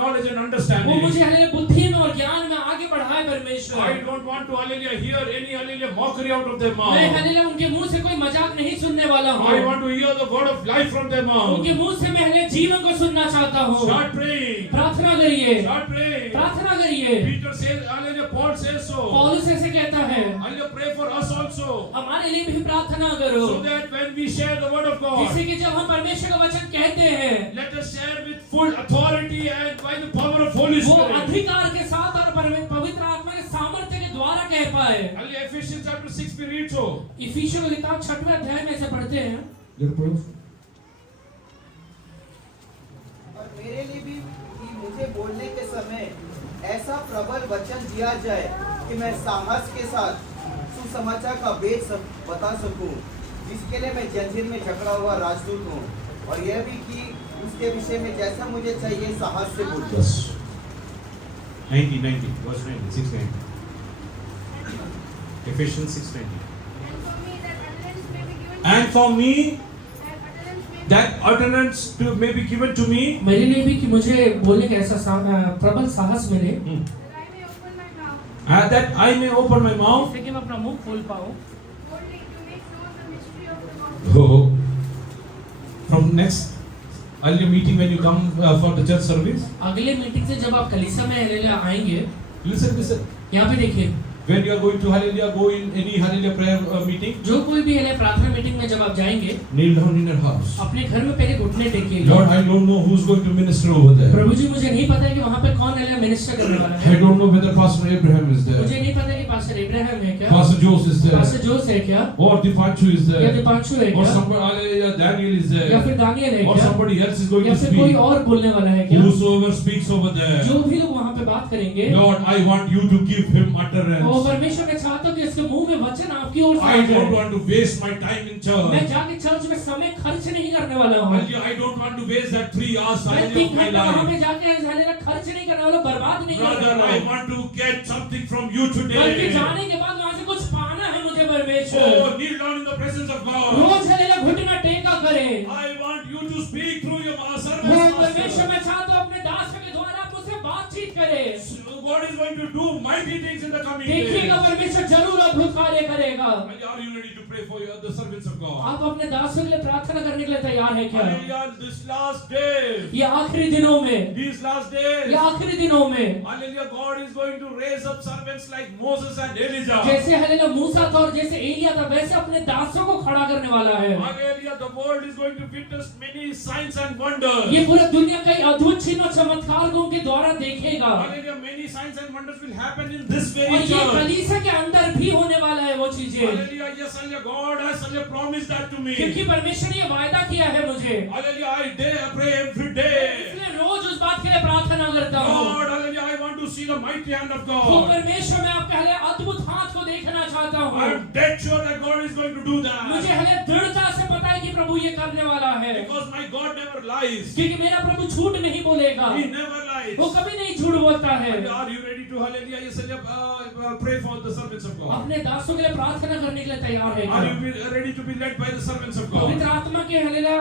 knowledge and वो understanding. मुझे हालेलुया बुद्धि में और ज्ञान में आगे बढ़ाए परमेश्वर। I don't want to hallelujah hear any hallelujah mockery out of their मैं mouth. हालेलुया उनके मुंह से कोई मजाक नहीं सुनने वाला हूँ। I want to hear the word of life from their mouth. उनके मुंह से मैं हालेलुया जीवन को सुनना चाहता हूँ। Start praying. प्रार्थना करिए, Start praying. प्रार्थना करिए। Peter says, hallelujah, Paul says so. पौलुस ऐसे कहता है, Hallelujah, pray for us also. हमारे लिए भी प्रार्थना करो। So that when we share the word of God, किसी की जब हम परमेश्वर का वचन कहते हैं, let us share with full authority and by the power of Holy वो Spirit. अधिकार के साथ और पवित्र आत्मा के सामर्थ्य के द्वारा कह पाए। Hallelujah, Ephesians chapter 6 we read so. इफिसियों की किताब 6वें अध्याय में से पढ़ते हैं। और मेरे लिए भी कि मुझे बोलने के समय ऐसा प्रबल वचन दिया जाए कि मैं साहस के साथ सुसमाचार का भेद बता सकूं, जिसके लिए मैं जंजीर में जकड़ा हुआ राजदूत हूं, और यह भी कि उसके विषय में जैसा मुझे चाहिए साहस से बोलूं। Yes. 90, verse 90, 690. Ephesians 6:90. And for me that utterance may be And for me, that utterance may be given to me. मेरे लिए भी कि मुझे बोलने का ऐसा प्रबल साहस मिले, that I may open my mouth That I may open my mouth. जिससे कि मैं अपना मुंह खोल पाऊं। boldly to make known the mystery of the gospel. Oh. From next early meeting when you come for the church service. अगले meeting से जब आप कलीसिया में हालेलुया आएंगे, Listen. यहाँ पे देखिए, When you are going to hallelujah, go in any hallelujah prayer meeting. जो कोई भी हालेलुया प्रार्थना मीटिंग में जब आप जाएंगे, Kneel down in your house. अपने घर में पहले घुटने टेकिए। Lord, I don't know who's going to minister over there. प्रभु जी मुझे नहीं पता है कि वहाँ पे कौन हालेलुया मिनिस्टर करने वाला I है। don't know whether Pastor Abraham is मुझे there. नहीं पता कि पास्टर इब्राहिम है क्या, Pastor Jose is there. Pastor Jose है क्या, Or Dipanshu is या there. दीपांशु है Or क्या, somebody, hallelujah, Daniel is या there. फिर दानियल है Or क्या, somebody else is going या to फिर कोई speak. और बोलने वाला है क्या। Whosoever speaks over there. जो भी लोग वहाँ पे बात करेंगे, Lord, I want you to give him वो utterance. परमेश्वर मैं चाहता हूँ कि इसके मुंह में वचन आपकी ओर से I आ don't जाए। want to waste my time in मैं church. जाके चर्च में समय खर्च नहीं करने वाला हूँ। Hallelujah, I don't want to waste that 3 hours मैं hallelujah, 3 of my घंटा वहाँ life. पे जाके हालेलुया खर्च नहीं करने वाला, बर्बाद नहीं करने Brother, वाला I हूँ। want to get something from you बल्कि today. जाने के बाद वहाँ से कुछ पाना है मुझे परमेश्वर। Oh, kneel down in the presence of God. Rose hallelujah घुटना टेका करें। I want you to speak through your वो servants, परमेश्वर Master. मैं चाहता हूँ अपने दास के द्वारा आप मुझसे बातचीत करें। God is going to do mighty things in the coming देखिएगा days. परमेश्वर जरूर अद्भुत कार्य करेगा। Are you ready to pray for the servants of God? आप अपने दासों के लिए प्रार्थना करने के लिए तैयार है क्या? Hallelujah, this last day, ये आखिरी दिनों में, these last days, ये आखिरी दिनों में hallelujah, God is going to raise up servants like Moses and Elijah. जैसे हालेलुया मूसा था और जैसे एलिया था, वैसे अपने दासों को खड़ा करने वाला है। Hallelujah, the world is going to witness many signs and wonders. ये पूरी दुनिया कई अद्भुत चिन्ह और चमत्कारों के द्वारा देखेगा। Hallelujah, many signs and wonders will happen in this very और ये church. कलीसिया के अंदर भी होने वाला है वो चीजें, Hallelujah, yes, hallelujah, God has hallelujah promised that to me. क्योंकि परमेश्वर ने ये वायदा किया है मुझे। Hallelujah, I pray every day. इसलिए रोज उस बात के लिए प्रार्थना करता हूँ। God, hallelujah, I want to see the mighty hand of तो God. परमेश्वर मैं आपके हले अद्भुत हाथ को देखना चाहता I हूँ। am dead sure that God is going to do मुझे that. हले दृढ़ता से पता है कि प्रभु ये करने वाला है, Because my God never lies. क्योंकि मेरा प्रभु झूठ नहीं बोलेगा, He never lies. वो कभी नहीं झूठ बोलता है। Are you ready to hallelujah, yes, hallelujah, pray for the servants of God? अपने दासों के लिए प्रार्थना करने के लिए तैयार है Are क्या? you ready to be led by the servants of God? पवित्र आत्मा के हलेला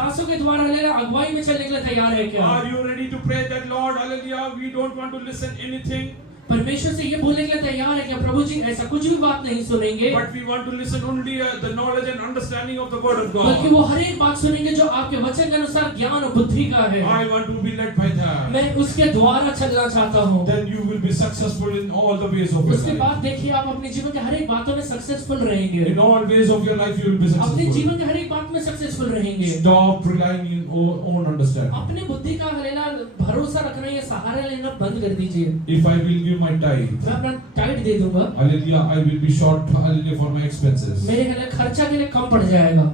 दासों के द्वारा हलेला अगुवाई में चलने के लिए तैयार है क्या? Are you ready to pray that Lord, hallelujah, we don't want to listen anything, परमेश्वर से ये बोलने के लिए तैयार है क्या प्रभु जी ऐसा कुछ भी बात नहीं सुनेंगे, but we want to listen only the knowledge and understanding of the word of बल्कि God. वो हर एक बात सुनेंगे जो आपके वचन के अनुसार ज्ञान और बुद्धि का है। I want to be led by that. मैं उसके द्वारा चलना चाहता हूँ। Then you will be successful in all the ways of your उसके life. बाद देखिए आप अपने जीवन के हर एक बातों में सक्सेसफुल रहेंगे, In all ways of your life, you will be अपने successful. जीवन के हर एक बात में सक्सेसफुल रहेंगे। Stop relying on own understanding. अपने बुद्धि का हलेला भरोसा रखना, ये सहारा लेना बंद कर दीजिए। If I will give my tithe, मैं अपना टाइट दे दूंगा, hallelujah, I will be short, hallelujah, for my expenses. मेरे हले खर्चा के लिए कम पड़ जाएगा।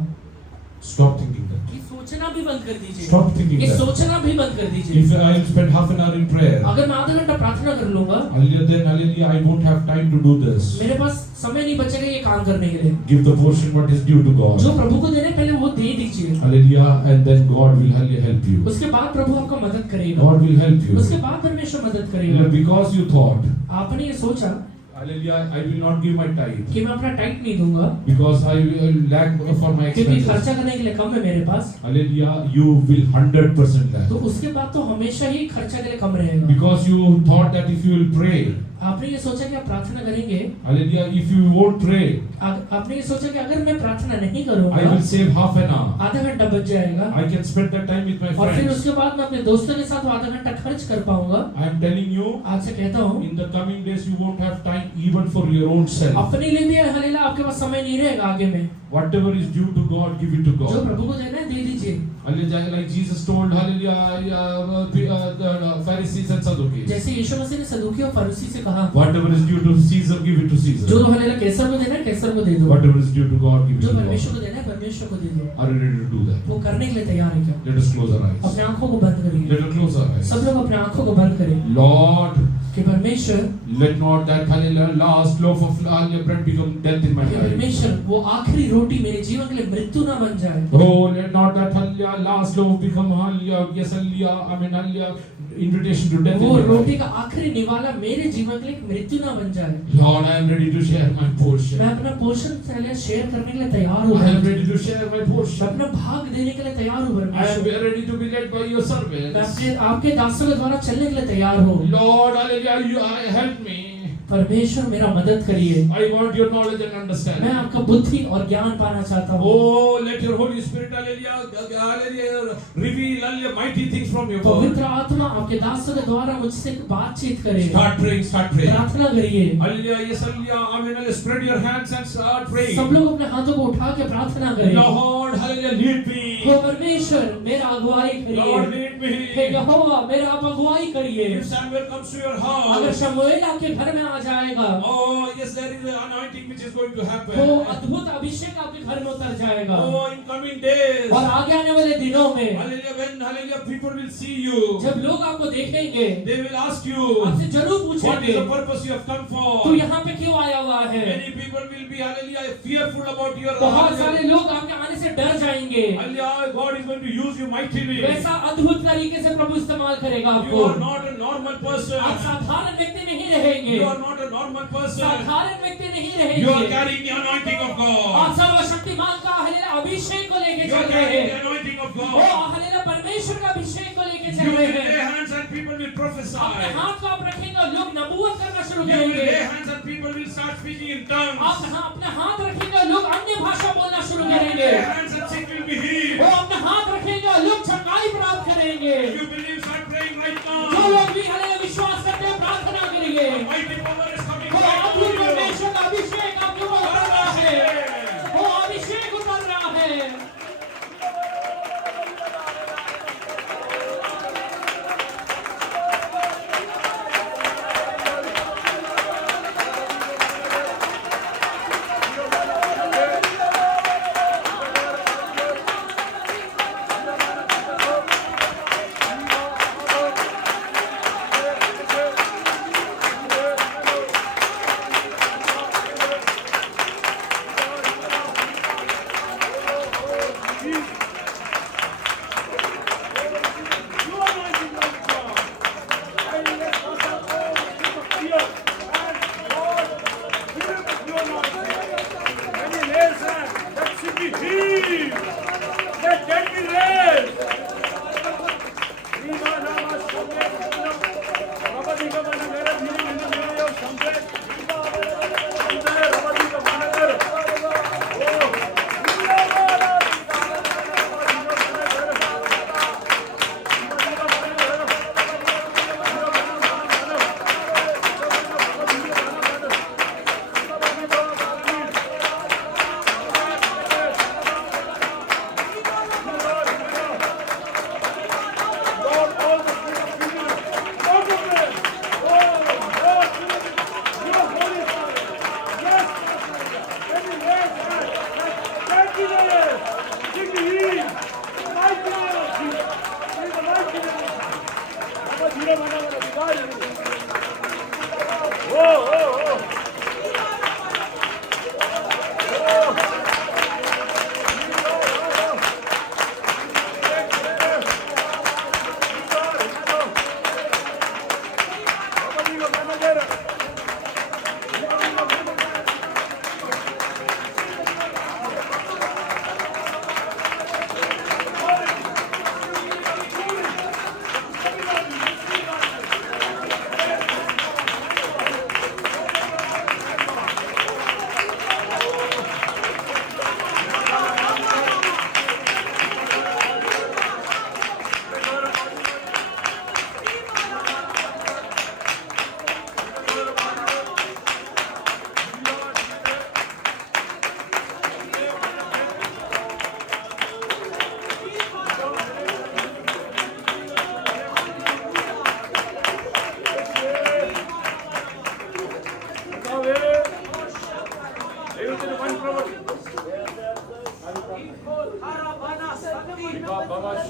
Stop thinking that. ये सोचना भी बंद कर दीजिए। Stop thinking ये that. सोचना भी बंद कर दीजिए। If I will spend half an hour in prayer, अगर मैं आधा घंटा प्रार्थना कर लूंगा, hallelujah, then hallelujah, I won't have time to do this. मेरे पास समय नहीं बचेगा ये काम करने के लिए। Give the portion what is due to God. जो प्रभु को देने पहले वो दे दीजिए, Hallelujah, and then God will hallelujah help you. उसके बाद प्रभु आपको मदद करेगा, God will help you. उसके बाद परमेश्वर मदद Hallelujah, करेगा। because you thought, आपने ये सोचा hallelujah, I will not give my tithe कि मैं अपना टाइट नहीं दूंगा because I will lack for my क्योंकि expenses. खर्चा करने के लिए कम है मेरे पास, Hallelujah, you will 100% lack. तो उसके बाद तो हमेशा ही खर्चा के लिए कम रहेगा। Because you thought that if you will pray, आपने ये सोचा कि आप प्रार्थना करेंगे, hallelujah, if you won't pray, आपने ये सोचा कि अगर मैं प्रार्थना नहीं I करूंगा will save half an hour. आधा घंटा बच जाएगा I can spend that time with my और फिर friends. उसके बाद मैं अपने दोस्तों के साथ वो आधा घंटा खर्च कर पाऊंगा। I am telling you, आज से कहता हूँ in the coming days you won't have time even for your own self. अपने लिए भी हलेला आपके पास समय नहीं रहेगा आगे में। Whatever is due to God, give it to जो God. प्रभु को देना है दे दीजिए। Hallelujah, like Jesus told, hallelujah, the Pharisees and Sadducees. जैसे यीशु मसीह ने सदूकी और फरीसी से कहा, Whatever is due to Caesar, give it to जो Caesar. हलेला कैसर को देना है कैसर को दे दो, Whatever is due to God, give it जो to परमेश्वर God. को देना है परमेश्वर को दे दो। Are you ready to do that? वो करने के लिए तैयार है क्या? Let us close our eyes. अपने आंखों को बंद करिए, Let us close our eyes. सब लोग अपने आंखों को बंद करें Lord, कि परमेश्वर, let not that hallelujah last loaf of hallelujah bread become death in my कि life. परमेश्वर वो आखिरी रोटी मेरे जीवन के लिए मृत्यु ना बन जाए। Oh, let not that hallelujah last loaf become hallelujah, yes hallelujah, I mean hallelujah, invitation to death in वो my रोटी life. का आखिरी निवाला मेरे जीवन के लिए एक मृत्यु ना बन जाए। Lord, I am ready to share my portion. मैं अपना पोर्शन पहले शेयर करने के लिए तैयार हूँ। I am ready to share my मैं portion. अपना भाग देने के लिए तैयार हूँ I am परमेश्वर। ready to be led by your मैं servants. अपने आपके दासों के द्वारा चलने के लिए तैयार हूँ। Lord, hallelujah, you help me. परमेश्वर मेरा मदद करिए। I want your knowledge and मैं understanding. आपका बुद्धि और ज्ञान पाना चाहता हूँ। Oh, let your Holy Spirit, hallelujah, reveal, hallelujah, mighty things from your word. पवित्र आत्मा आपके दासों के द्वारा मुझसे बातचीत करे। Start praying, start praying. प्रार्थना करिए। Hallelujah, yes, hallelujah, amen, hallelujah. Spread your hands and start praying. सब लोग अपने हाथों को उठा के प्रार्थना करें। Lord, hallelujah, lead me. हो परमेश्वर मेरा अगुवाई Lord, करिए। lead me. हे यहोवा मेरा आप अगुवाई करिए। If Samuel comes to your अगर house, शमूएल आपके घर में आ जाएगा, oh, yes, there is an anointing which is going to वो happen. अद्भुत अभिषेक आपके घर में उतर जाएगा। Oh, in coming days, और आगे आने वाले दिनों में hallelujah, when hallelujah, people will see you, जब लोग आपको देखेंगे, they will ask you, आपसे जरूर what is पूछेंगे the purpose you have come तू for? यहाँ पे क्यों आया हुआ है? Many people will be, hallelujah, fearful about your बहुत सारे लोग आपके आने से डर जाएंगे। hallelujah, God is going to use you mightily. वैसा अद्भुत तरीके से प्रभु इस्तेमाल करेगा You आपको। are not a normal person. आप साधारण व्यक्ति नहीं रहेंगे। You are not a normal person. साधारण व्यक्ति नहीं You are रहेंगे। carrying the anointing of God. आप सर्वशक्तिमान का हालेलुया अभिषेक को लेके You चल are रहे carrying हैं। the anointing of वो God. हालेलुया परमेश्वर का अभिषेक को लेके You चल will रहे lay हैं। hands and people will prophesy. अपने हाथ को आप रखेंगे और लोग नबूवत करना शुरू You will करेंगे। lay hands and people will start speaking in tongues. आप अपने हाथ रखेंगे और लोग अन्य भाषा बोलना शुरू You will करेंगे। lay hands and sick will be healed. वो अपने हाथ रखेंगे और लोग चंगाई प्राप्त करेंगे। You believe, start praying right जो now. लोग भी हालेलुया विश्वास करते हैं प्रार्थना करेंगे। Mighty power is coming वो right अद्भुत on you. परमेश्वर का अभिषेक आपके ऊपर उतर रहा है। वो अभिषेक उतर रहा है।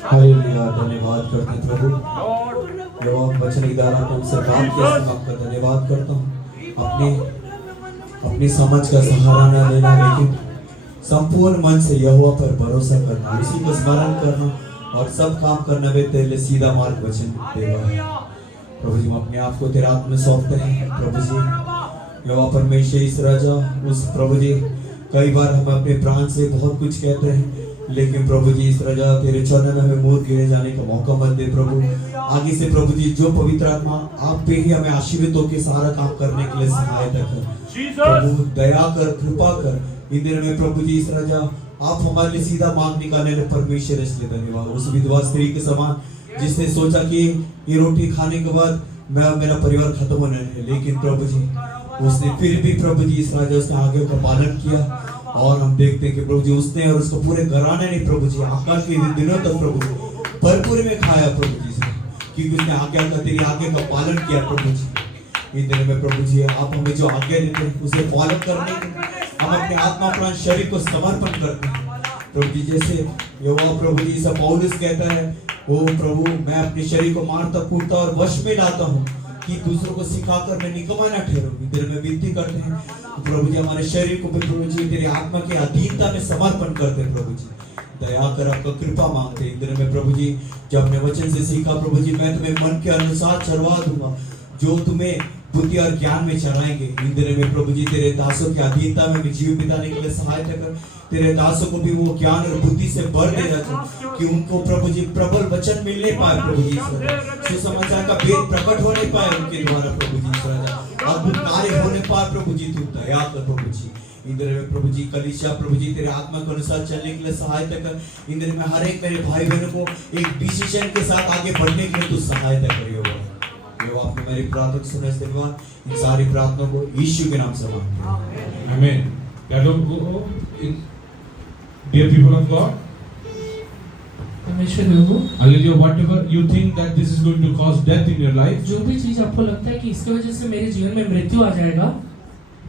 हालेलुया, धन्यवाद करते हैं प्रभु। जो आप वचन के द्वारा हमसे बात किया, आपका धन्यवाद करता हूँ। अपनी समझ का सहारा न लेना, लेकिन संपूर्ण मन से यहोवा पर भरोसा करना, उसी को स्मरण करना और सब काम करने में तेरे लिए सीधा मार्ग वचन देगा। प्रभु जी, हम अपने आप को तेरे हाथ में सौंपते हैं। प्रभु जी, यहोवा परमेश्वर इस राजा उस प्रभु जी, कई बार हम अपने प्राण से बहुत कुछ कहते हैं, लेकिन प्रभु जी इस राजा तेरे चरणों में हमें मुंह गिरे जाने का मौका मत दे प्रभु। आगे से प्रभु जी जो पवित्र आत्मा आप पे ही हमें आशीर्वित होकर सारा काम करने के लिए सहायता कर। प्रभु दया कर, कृपा कर। इन दिनों में प्रभु जी इस राजा आप हमारे लिए सीधा मार्ग निकालने में परमेश्वर इसलिए धन्यवाद। उस विधवा स्त्री के समान जिसने सोचा कि ये रोटी खाने के बाद मेरा परिवार खत्म होने है, लेकिन प्रभु जी उसने फिर भी प्रभु जी इस राजा उसने आगे का पालन किया। और हम देखते हैं कि प्रभु जी उसने और उसको पूरे घराने ने प्रभु जी आकाश के दिनों तक प्रभु जी भरपूर में खाया प्रभु जी से, क्योंकि उसने आज्ञा का तेरी आज्ञा का पालन किया प्रभु जी। इन दिनों में प्रभु जी आप हमें जो आज्ञा देते हैं उसे फॉलो करने के हम अपने आत्मा प्राण शरीर को समर्पण करते हैं प्रभु जी। जैसे यहोवा प्रभु जी सब पौलुस कहता है, ओ प्रभु मैं अपने शरीर को मारता कूटता और वश में लाता हूँ कि दूसरों को सिखाकर मैं निकम्मा न ठहरूं। दिल में विनती करते हैं प्रभु जी हमारे शरीर को भी प्रभु जी तेरे आत्मा की अधीनता में समर्पण करते हैं प्रभु जी। दया कर आपका कृपा मांगते हैं। दिन में प्रभु जी जब हमने वचन से सीखा प्रभु जी, मैं तुम्हें मन के अनुसार चरवा दूंगा, जो तुम्हें बुद्धि और ज्ञान में चलाएंगे। इन दिनों में प्रभु जी तेरे दासों की अधीनता में भी जीवन बिताने के लिए सहायता कर। तेरे दासों को भी वो ज्ञान और बुद्धि से भर दे राजा, कि उनको प्रभु जी प्रबल वचन मिलने पाए प्रभु जी सुसमाचार का भेद प्रकट होने पाए उनके द्वारा प्रभु जी राजा, अद्भुत कार्य होने पाए प्रभु जी। तू दया कर प्रभु जी। इन दिनों में प्रभु जी कलीसिया प्रभु जी तेरे आत्मा के अनुसार चलने के लिए सहायता कर। इन दिनों में हर एक मेरे भाई बहनों को एक डिसीजन के साथ आगे बढ़ने के लिए तू सहायता करियो। ये आपने मेरी प्रार्थना सुना इस धन्यवाद। इन सारी प्रार्थनाओं को यीशु के नाम से मांगते हैं, Amen. Dear people of God, परमेश्वर लोगों, hallelujah, whatever you think that this is going to cause death in your life, जो भी चीज आपको लगता है कि इसकी वजह से मेरे जीवन में मृत्यु आ जाएगा,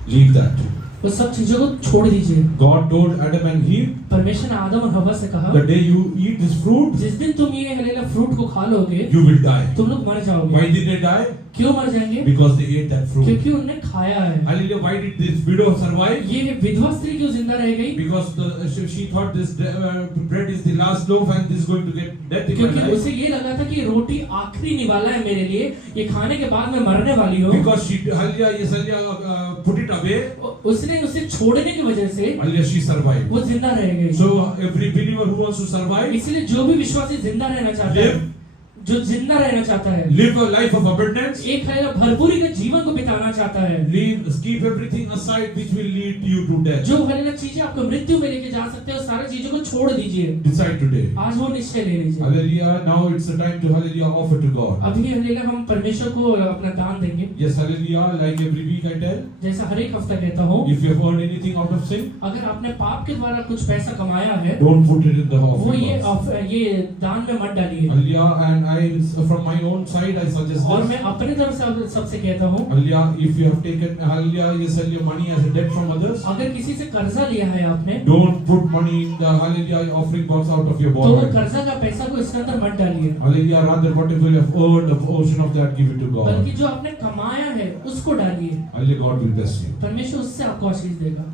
leave that. वो सब चीजों को छोड़ दीजिए। God told Adam and Eve, परमेश्वर ने आदम और हवा से कहा, the day you eat this fruit, जिस दिन तुम ये हलेला फ्रूट को खा लोगे, you will die. तुम लोग मर जाओगे। Why did they die? क्यों मर जाएंगे? Because they ate that fruit. क्योंकि उन्होंने खाया है। Hallelujah. Why did this widow survive? ये विधवा स्त्री क्यों जिंदा रह गई? Because she thought this bread is the last loaf and this is going to get death in my क्योंकि life. उसे ये लगा था कि रोटी आखिरी निवाला है मेरे लिए, ये खाने के बाद मैं मरने वाली हूँ। Because she, hallelujah, yes, hallelujah, put it away. उसने उसे छोड़ने की वजह से Hallelujah, she survived. वो जिंदा रह गई। So every believer who wants to survive, इसलिए जो भी विश्वासी जिंदा रहना चाहता है, जो जिंदा रहना चाहता है, live a life of abundance, एक है भरपूरी के जीवन को बिताना चाहता है, keep everything aside which will lead you to death. जो हलेला चीजें आपको मृत्यु में लेके जा सकते हैं, उस सारी चीजों को छोड़ दीजिए। Decide today. आज वो निश्चय ले लीजिए। Hallelujah. Now it's the time to hallelujah offer to God. अभी हलेला हम परमेश्वर को अपना दान देंगे। Yes, hallelujah. Like every week I tell, जैसा हर एक हफ्ता कहता हूँ, if you have earned anything out of sin, अगर आपने पाप के द्वारा कुछ पैसा कमाया है, don't put it in the वो offering box. ये दान में मत डालिए। Hallelujah. And I, from my own side, I suggest और this. मैं अपने तरफ से सबसे कहता हूँ, Hallelujah. If you have taken hallelujah, yes, hallelujah, money as a debt from others, अगर किसी से कर्जा लिया है आपने, don't put money in the hallelujah offering box out of your तो वो wallet. कर्जा का पैसा को इसके अंदर मत डालिए, Hallelujah. Rather, whatever you have earned, a portion of that, give it to God. बल्कि जो आपने कमाया है उसको डालिए। Hallelujah. God will bless you. परमेश्वर उससे आपको आशीष देगा।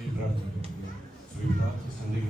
आइए प्रार्थना करेंगे। स्वीकार इस संदेश